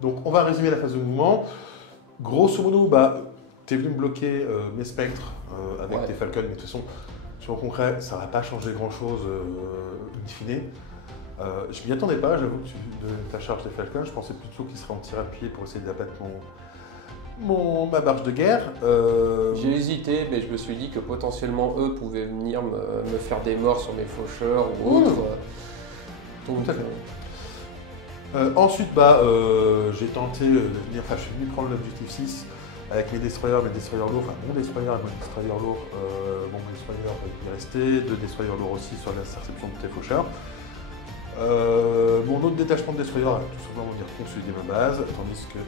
Donc on va résumer la phase de mouvement. Grosso modo, tu es venu me bloquer mes spectres avec tes falcons, mais de toute façon, sur le concret, ça va pas changer grand-chose in fine. Je m'y attendais pas, j'avoue, de ta charge des falcons. Je pensais plutôt qu'il serait en tir appuyé pour essayer d'abattre ma barge de guerre. J'ai hésité, mais je me suis dit que potentiellement eux pouvaient venir me faire des morts sur mes faucheurs ou autres. Donc, tout à fait. Ensuite, j'ai tenté de venir, je suis venu prendre l'objectif 6 avec mes destroyers lourds, mon destroyer et mon destroyer lourd. Mon destroyer va y rester, 2 destroyers lourds aussi sur l'interception de tes faucheurs. Mon autre détachement de destroyer a tout simplement venir consolider ma base, tandis que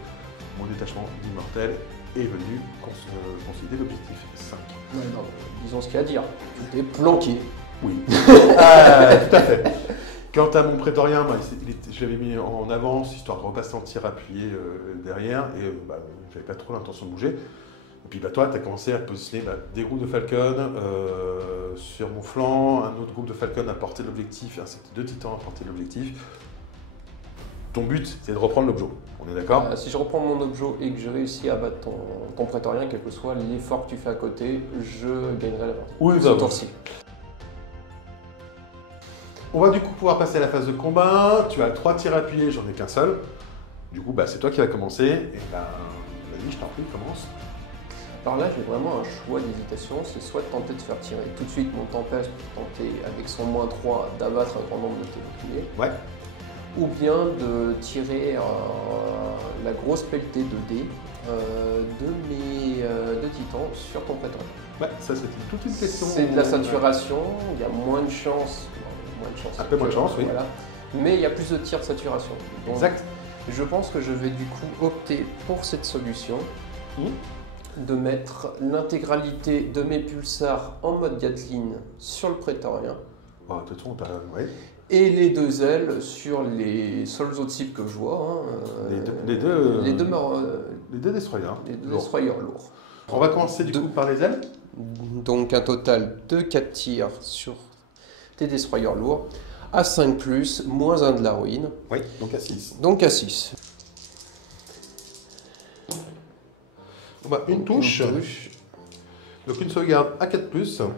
mon détachement d'immortel est venu consolider l'objectif 5. non, disons ce qu'il y a à dire. Tu t'es planqué. Oui. Tout à fait. Quant à mon prétorien, je l'avais mis en avance, histoire de repasser en tir appuyé derrière, et j'avais pas trop l'intention de bouger. Et puis toi, tu as commencé à positionner des groupes de Falcon sur mon flanc, un autre groupe de Falcon à portée de l'objectif, c'était 2 titans à portée de l'objectif. Ton but, c'est de reprendre l'objet, on est d'accord? Si je reprends mon objet et que je réussis à battre ton prétorien, quel que soit l'effort que tu fais à côté, je gagnerai la partie. Oui, ce tour-ci. On va du coup pouvoir passer à la phase de combat. Tu as 3 tirs appuyés, j'en ai qu'un seul. Du coup, c'est toi qui vas commencer. Et vas-y, je t'en prie, commence. Alors là, j'ai vraiment un choix d'hésitation. C'est soit de tenter de faire tirer tout de suite mon tempête pour tenter, avec son -3, d'abattre un grand nombre de tes boucliers. Ouais. Ou bien de tirer la grosse pelletée de dés de mes 2 titans sur ton prétorien. Ouais, ça c'était toute une question. C'est de la saturation, il y a moins de chance. Un peu moins de chance, oui. Voilà. Mais il y a plus de tirs de saturation. Donc, exact. Je pense que je vais du coup opter pour cette solution. de mettre l'intégralité de mes pulsars en mode Gatling sur le prétorien. Bon, de toute façon, ouais. Et les 2 ailes sur les seuls autres cibles que je vois. Les deux destroyers. Les deux destroyers lourds. On va commencer du coup par les ailes. Donc un total de 4 tirs sur des destroyers lourds. À 5+, moins 1 de la ruine. Oui, donc à 6. Donc à 6. Une touche. Donc une sauvegarde à 4+.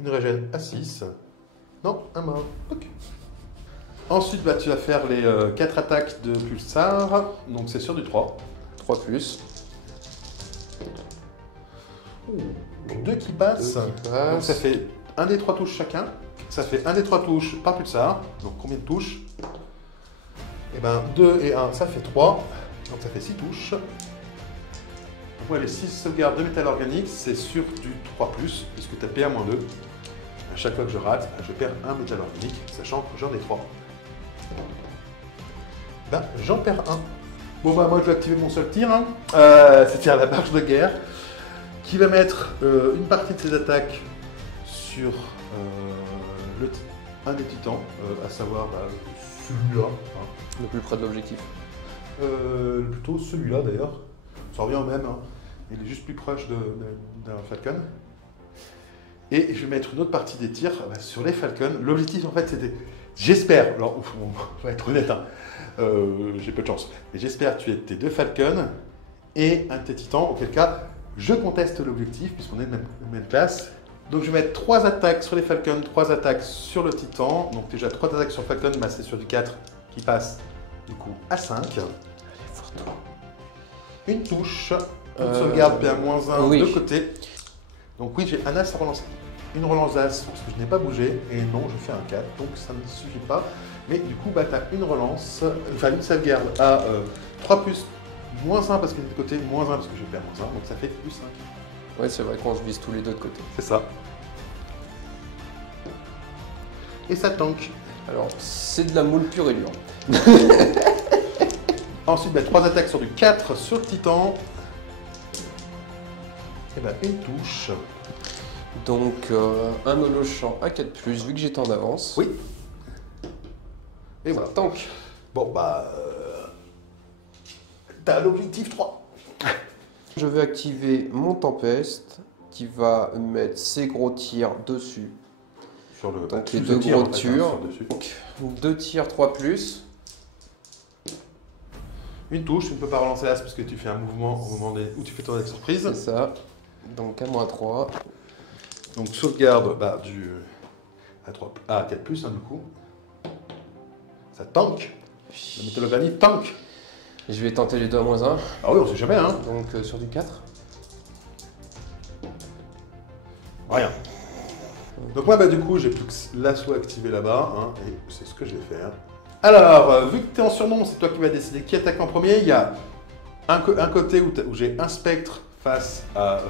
Une régène à 6. Non, un mort. Ok. Ensuite, tu vas faire les 4 attaques de pulsar. Donc c'est sur du 3. 3+. Donc 2 qui passent. Donc ça fait 1 des 3 touches chacun. Ça fait 1 des 3 touches par pulsar. Donc combien de touches? Et ben 2 et 1, ça fait 3. Donc ça fait 6 touches. Donc ouais, les 6 sauvegardes de métal organique, c'est sur du 3+, puisque tu as PA-2. À chaque fois que je rate, je perds un métal organique, sachant que j'en ai 3. Ben, j'en perds un. Bon bah moi je vais activer mon seul tir, hein. C'est-à-dire la barge de guerre, qui va mettre une partie de ses attaques sur un des titans, à savoir celui-là. Hein. Le plus près de l'objectif. Plutôt celui-là d'ailleurs. Ça revient au même, hein. Il est juste plus proche d'un Falcon. Et je vais mettre une autre partie des tirs sur les Falcons. L'objectif en fait c'était, j'espère, alors on va être honnête, hein, j'ai peu de chance, mais j'espère tuer tes 2 Falcons et un de tes titans, auquel cas je conteste l'objectif puisqu'on est de même classe. Donc je vais mettre 3 attaques sur les Falcons, 3 attaques sur le titan. Donc déjà 3 attaques sur Falcon, bah, c'est sur du 4 qui passe du coup à 5. Une touche, une sauvegarde PA-1 oui. de côté. Donc oui, j'ai un as à relancer. Une relance d'as parce que je n'ai pas bougé. Et non, je fais un 4, donc ça ne suffit pas. Mais du coup, bah, tu as une relance, enfin une sauvegarde à 3+, moins 1 parce que de côté, moins 1 parce que je perds moins 1. Donc ça fait plus 5. Ouais, c'est vrai qu'on se vise tous les deux de côté. C'est ça. Et ça tank. Alors, c'est de la moule pure et dure. Ensuite, 3 attaques sur du 4 sur le titan. Et ben une touche. Donc, un holo-champ à 4+, vu que j'étais en avance. Oui. Et voilà. Tank. Bon, t'as l'objectif 3. Je vais activer mon Tempeste, qui va mettre ses gros tirs dessus. Sur le, donc les 2 gros tirs. Donc 2 tirs 3+. Une touche, tu ne peux pas relancer l'as parce que tu fais un mouvement au moment où tu fais ton attaque surprise. C'est ça. Donc à moins 3. Donc sauvegarde du à 4+, hein, du coup. Ça tank. Le métal organique tank. Je vais tenter les 2 à moins 1. Ah oui, on sait jamais, hein. Donc sur du 4. Rien. Donc moi, du coup, j'ai plus que l'assaut activé là-bas, hein, et c'est ce que je vais faire. Alors, vu que tu es en surnom, c'est toi qui vas décider qui attaque en premier. Il y a un côté où j'ai un spectre face à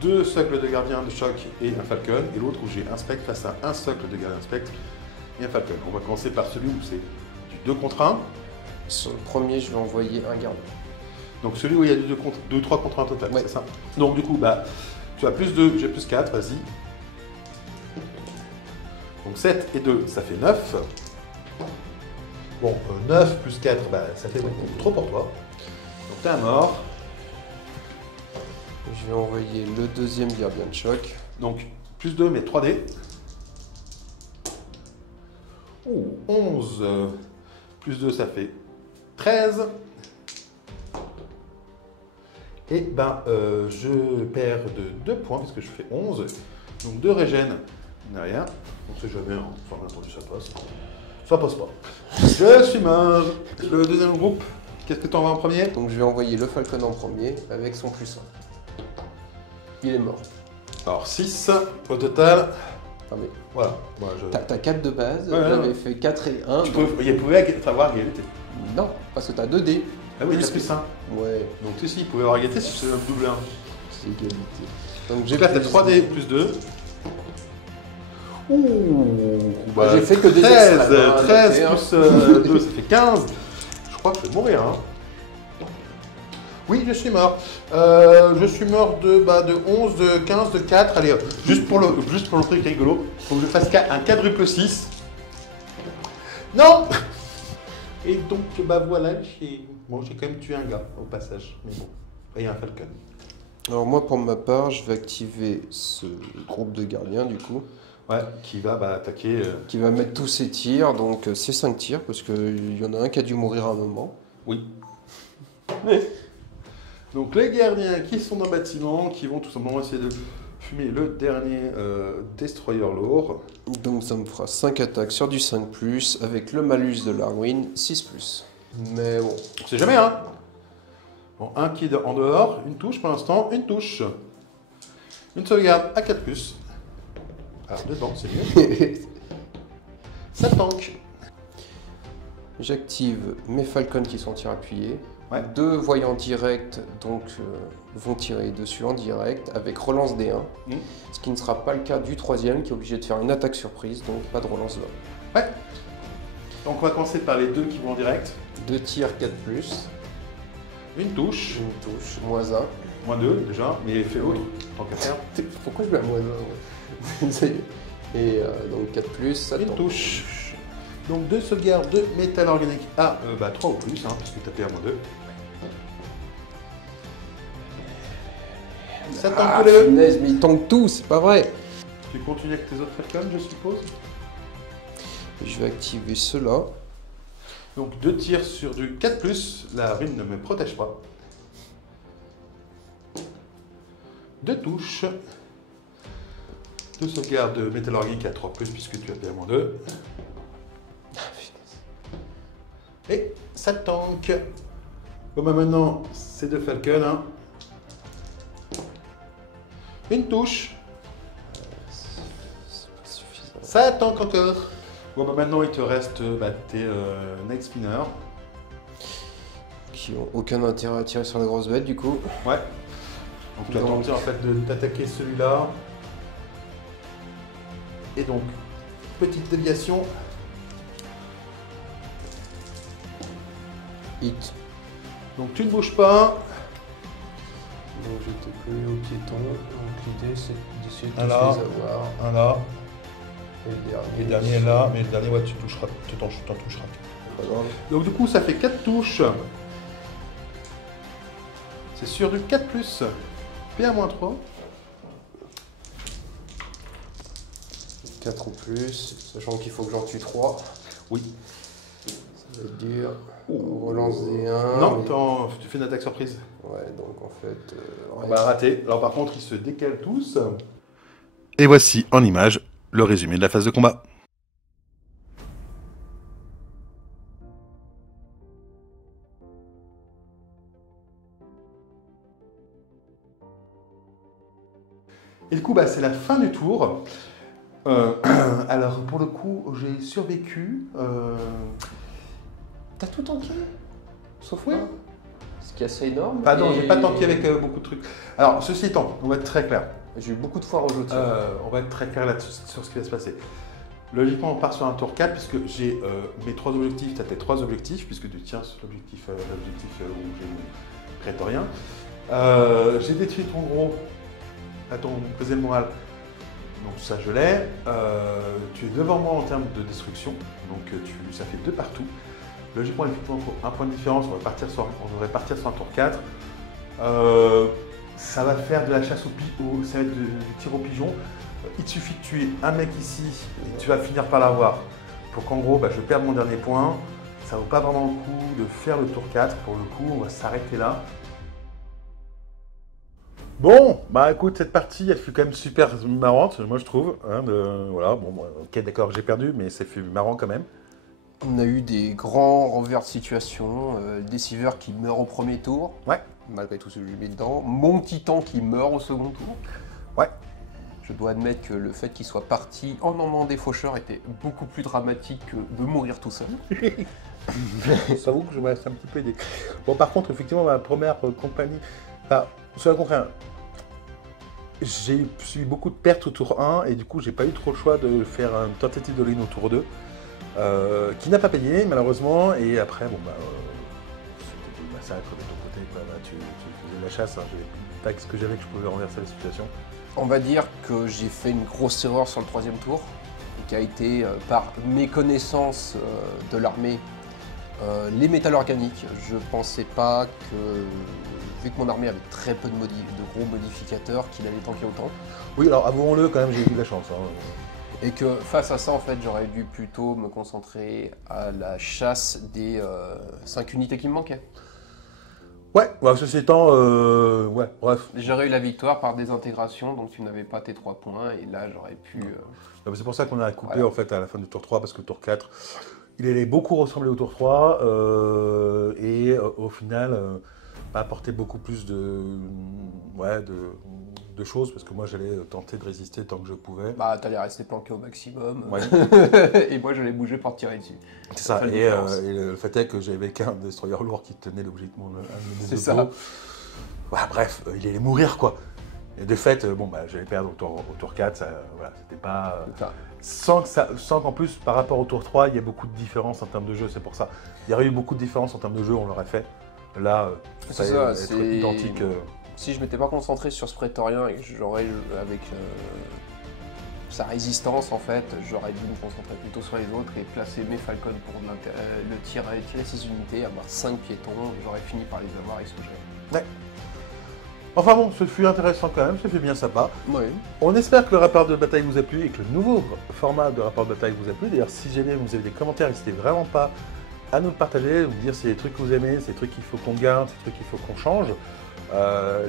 2 socles de gardien de choc et un falcon, et l'autre où j'ai un spectre face à un socle de gardien spectre et un falcon. On va commencer par celui où c'est du 2 contre 1. Sur le premier, je vais envoyer un gardien. Donc celui où il y a du 3 contre 1 total, ouais. C'est ça. Donc du coup, tu as plus 2, j'ai plus 4, vas-y. Donc 7 et 2, ça fait 9. Bon, 9 plus 4, ça fait beaucoup trop pour toi. Donc t'es un mort. Je vais envoyer le deuxième gardien de choc. Donc plus 2, mais 3D. Oh, 11 plus 2, ça fait 13. Et je perds de 2 points puisque je fais 11. Donc 2 régènes derrière. On sait jamais, hein. Enfin, bien entendu, ça passe. Ça passe pas. Je suis mort. Le deuxième groupe, qu'est-ce que tu envoies en premier? Donc je vais envoyer le Falcon en premier avec son plus 1. Il est mort. Alors 6 au total. Ah mais voilà. T'as 4 de base, ouais, j'avais fait 4 et 1. Tu pouvais avoir égalité. Non, parce que t'as 2 dés. Ah oui, plus 1. Ouais. Donc si, il pouvait avoir égalité si c'est un double 1. C'est égalité. Donc j'ai là, t'as 3D plus 2. Ouh, j'ai fait que des 13, extrêmes, 13 plus 2, ça fait 15. Je crois que je vais mourir. Hein. Oui, je suis mort. Je suis mort de 11, de 15, de 4. Allez, juste pour le truc rigolo, faut que je fasse un quadruple 6. Non. Et donc, voilà, j'ai quand même tué un gars au passage. Mais bon, et un falcon. Alors moi, pour ma part, je vais activer ce groupe de gardiens, du coup. Ouais, qui va attaquer. Qui va mettre tous ses tirs, donc c'est 5 tirs, parce qu'il y en a un qui a dû mourir à un moment. Oui. Donc les gardiens qui sont dans le bâtiment, qui vont tout simplement essayer de fumer le dernier destroyer lourd. Donc ça me fera 5 attaques sur du 5+, avec le malus de l'Arwin, 6+. Mais bon. On sait jamais, hein. Bon, un qui est en dehors, une touche pour l'instant, une touche. Une sauvegarde à 4+. Alors dedans, c'est mieux. Ça tank. J'active mes falcons qui sont tir appuyés. Ouais. 2 voyants directs donc vont tirer dessus en direct avec relance D1. Ce qui ne sera pas le cas du troisième qui est obligé de faire une attaque surprise, donc pas de relance là. Ouais. Donc on va commencer par les 2 qui vont en direct. 2 tirs 4+. Une touche. Une touche. -1. -2 déjà, mais fais l'autre, tant qu'à faire. Pourquoi je mets à -1 Ça y est. Et donc 4+, ça Une tombe. touche. Donc 2 sauvegardes de métal organique à 3 ou plus, hein, puisque tu as fait à -2. Ça tank Ah, tous les deux. punaise, mais ils tankent tout, c'est pas vrai. Tu continues avec tes autres falcons, je suppose. Je vais activer cela. Donc 2 tirs sur du 4+, la rune ne me protège pas. 2 touches. 2 sauvegardes de métal organique à 3+, puisque tu as fait à -2. Et ça tank. Bon bah maintenant, c'est 2 falcons. Hein. Une touche. C'est pas suffisant. Ça tank encore. Bon bah maintenant, il te reste tes Night Spinner. Qui ont aucun intérêt à tirer sur la grosse bête du coup. Ouais. Donc tu as tenté en fait d'attaquer celui-là. Et donc, petite déviation. Hit. Donc tu ne bouges pas. Donc j'étais collé au piéton. Donc l'idée c'est d'essayer de tous Alors. les avoir. Un là. Et le dernier. Et le dernier est là, mais le dernier, ouais, tu toucheras. Tu t'en toucheras. Pas grave. Donc du coup, ça fait 4 touches. C'est sur du 4+. PA-3. 4 ou plus, sachant qu'il faut que j'en tue 3. Oui. Ça va être dur. On relance des 1. Non, tu fais une attaque surprise. Ouais, donc en fait. On va rater. Alors par contre, ils se décalent tous. Et voici en image le résumé de la phase de combat. Et du coup, c'est la fin du tour. Alors, pour le coup, j'ai survécu. T'as tout tanké? Sauf Oui. un. Ce qui est assez énorme. Pardon, j'ai pas tanké avec beaucoup de trucs. Alors, ceci étant, on va être très clair. J'ai eu beaucoup de fois rejeté. On va être très clair là sur ce qui va se passer. Logiquement, on part sur un tour 4 puisque j'ai mes 3 objectifs. Tu as tes 3 objectifs puisque tu tiens sur l'objectif où j'ai mon prétorien. J'ai détruit ton gros à ton pesé le moral. Donc ça, je l'ai. Tu es devant moi en termes de destruction. Donc ça fait 2 partout. Logiquement, effectivement, pour un point de différence, on devrait partir sur un tour 4. Ça va faire de la chasse ça va être du tir au pigeon. Il te suffit de tuer un mec ici et tu vas finir par l'avoir. Pour qu'en gros, je perde mon dernier point. Ça vaut pas vraiment le coup de faire le tour 4. Pour le coup, on va s'arrêter là. Bon, écoute, cette partie, elle fut quand même super marrante, moi je trouve. Hein, voilà, bon, ok, d'accord, j'ai perdu, mais ça fut marrant quand même. On a eu des grands revers de situation. Deceiver qui meurt au premier tour. Ouais. Malgré tout ce que j'ai mis dedans. Mon titan qui meurt au second tour. Ouais. Je dois admettre que le fait qu'il soit parti en emmenant des faucheurs était beaucoup plus dramatique que de mourir tout seul. J'avoue que ça m'a un petit peu aidé. Bon, par contre, effectivement, ma première compagnie... sur le contraire, j'ai subi beaucoup de pertes au tour 1 et du coup, j'ai pas eu trop le choix de faire une tentative de ligne au tour 2 qui n'a pas payé, malheureusement. Et après, ça de ton côté, quoi. Là, tu faisais de la chasse, hein. J'ai pas ce que j'avais que je pouvais renverser la situation. On va dire que j'ai fait une grosse erreur sur le 3e tour, qui a été, par méconnaissance de l'armée, les métals organiques. Je pensais pas que, vu que mon armée avait très peu de gros modificateurs, qu'il allait tanker autant. Oui, alors avouons-le, quand même, j'ai eu de la chance. Hein. Et que face à ça, en fait, j'aurais dû plutôt me concentrer à la chasse des 5 unités qui me manquaient. Ouais, ceci étant, ouais, bref. J'aurais eu la victoire par désintégration, donc tu n'avais pas tes 3 points, et là j'aurais pu... C'est pour ça qu'on a coupé voilà. en fait à la fin du tour 3, parce que le tour 4, il allait beaucoup ressembler au tour 3, et au final, pas apporter beaucoup plus de choses, parce que moi j'allais tenter de résister tant que je pouvais. Bah t'allais rester planqué au maximum, Ouais. et moi j'allais bouger pour tirer dessus. C'est ça, et le fait est que j'avais qu'un destroyer lourd qui tenait logiquement un de mes C'est deux ça. gros. Ouais, bref, il allait mourir quoi. Et de fait, j'allais perdre au tour 4, ça, voilà, c'était pas... sans qu'en plus, par rapport au tour 3, il y a beaucoup de différences en termes de jeu, c'est pour ça. Il y aurait eu beaucoup de différences en termes de jeu, on l'aurait fait. Là, c'est ça ça, être identique. Si je m'étais pas concentré sur ce prétorien et que j'aurais, avec sa résistance en fait, j'aurais dû me concentrer plutôt sur les autres et placer mes falcons pour tirer ses unités, avoir 5 piétons, j'aurais fini par les avoir et ce que j'ai. Ouais. Enfin bon, ce fut intéressant quand même, ça fait bien sympa. Oui. On espère que le rapport de bataille vous a plu et que le nouveau format de rapport de bataille vous a plu. D'ailleurs, si jamais vous avez des commentaires, n'hésitez vraiment pas à nous le partager, vous dire c'est des trucs que vous aimez, c'est des trucs qu'il faut qu'on garde, c'est des trucs qu'il faut qu'on change.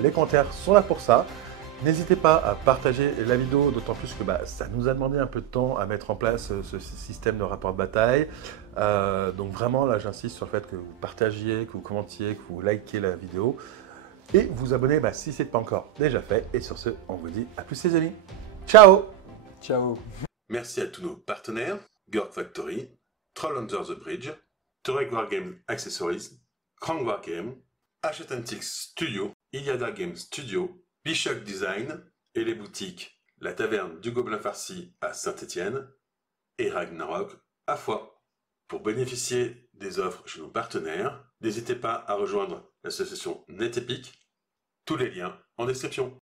Les commentaires sont là pour ça. N'hésitez pas à partager la vidéo, d'autant plus que ça nous a demandé un peu de temps à mettre en place ce système de rapport de bataille. Donc vraiment, là, j'insiste sur le fait que vous partagiez, que vous commentiez, que vous likiez la vidéo. Et vous abonnez si ce n'est pas encore déjà fait. Et sur ce, on vous dit à plus les amis. Ciao! Ciao. Merci à tous nos partenaires, Gork Factory, Troll Under the Bridge, Torek Wargame Accessories, Krang Wargame, Hachette Antiques Studio, Iliada Game Studio, Bichok Design et les boutiques La Taverne du Gobelin Farci à Saint-Étienne et Ragnarok à Foix. Pour bénéficier des offres chez nos partenaires, n'hésitez pas à rejoindre l'association NetEpic, tous les liens en description.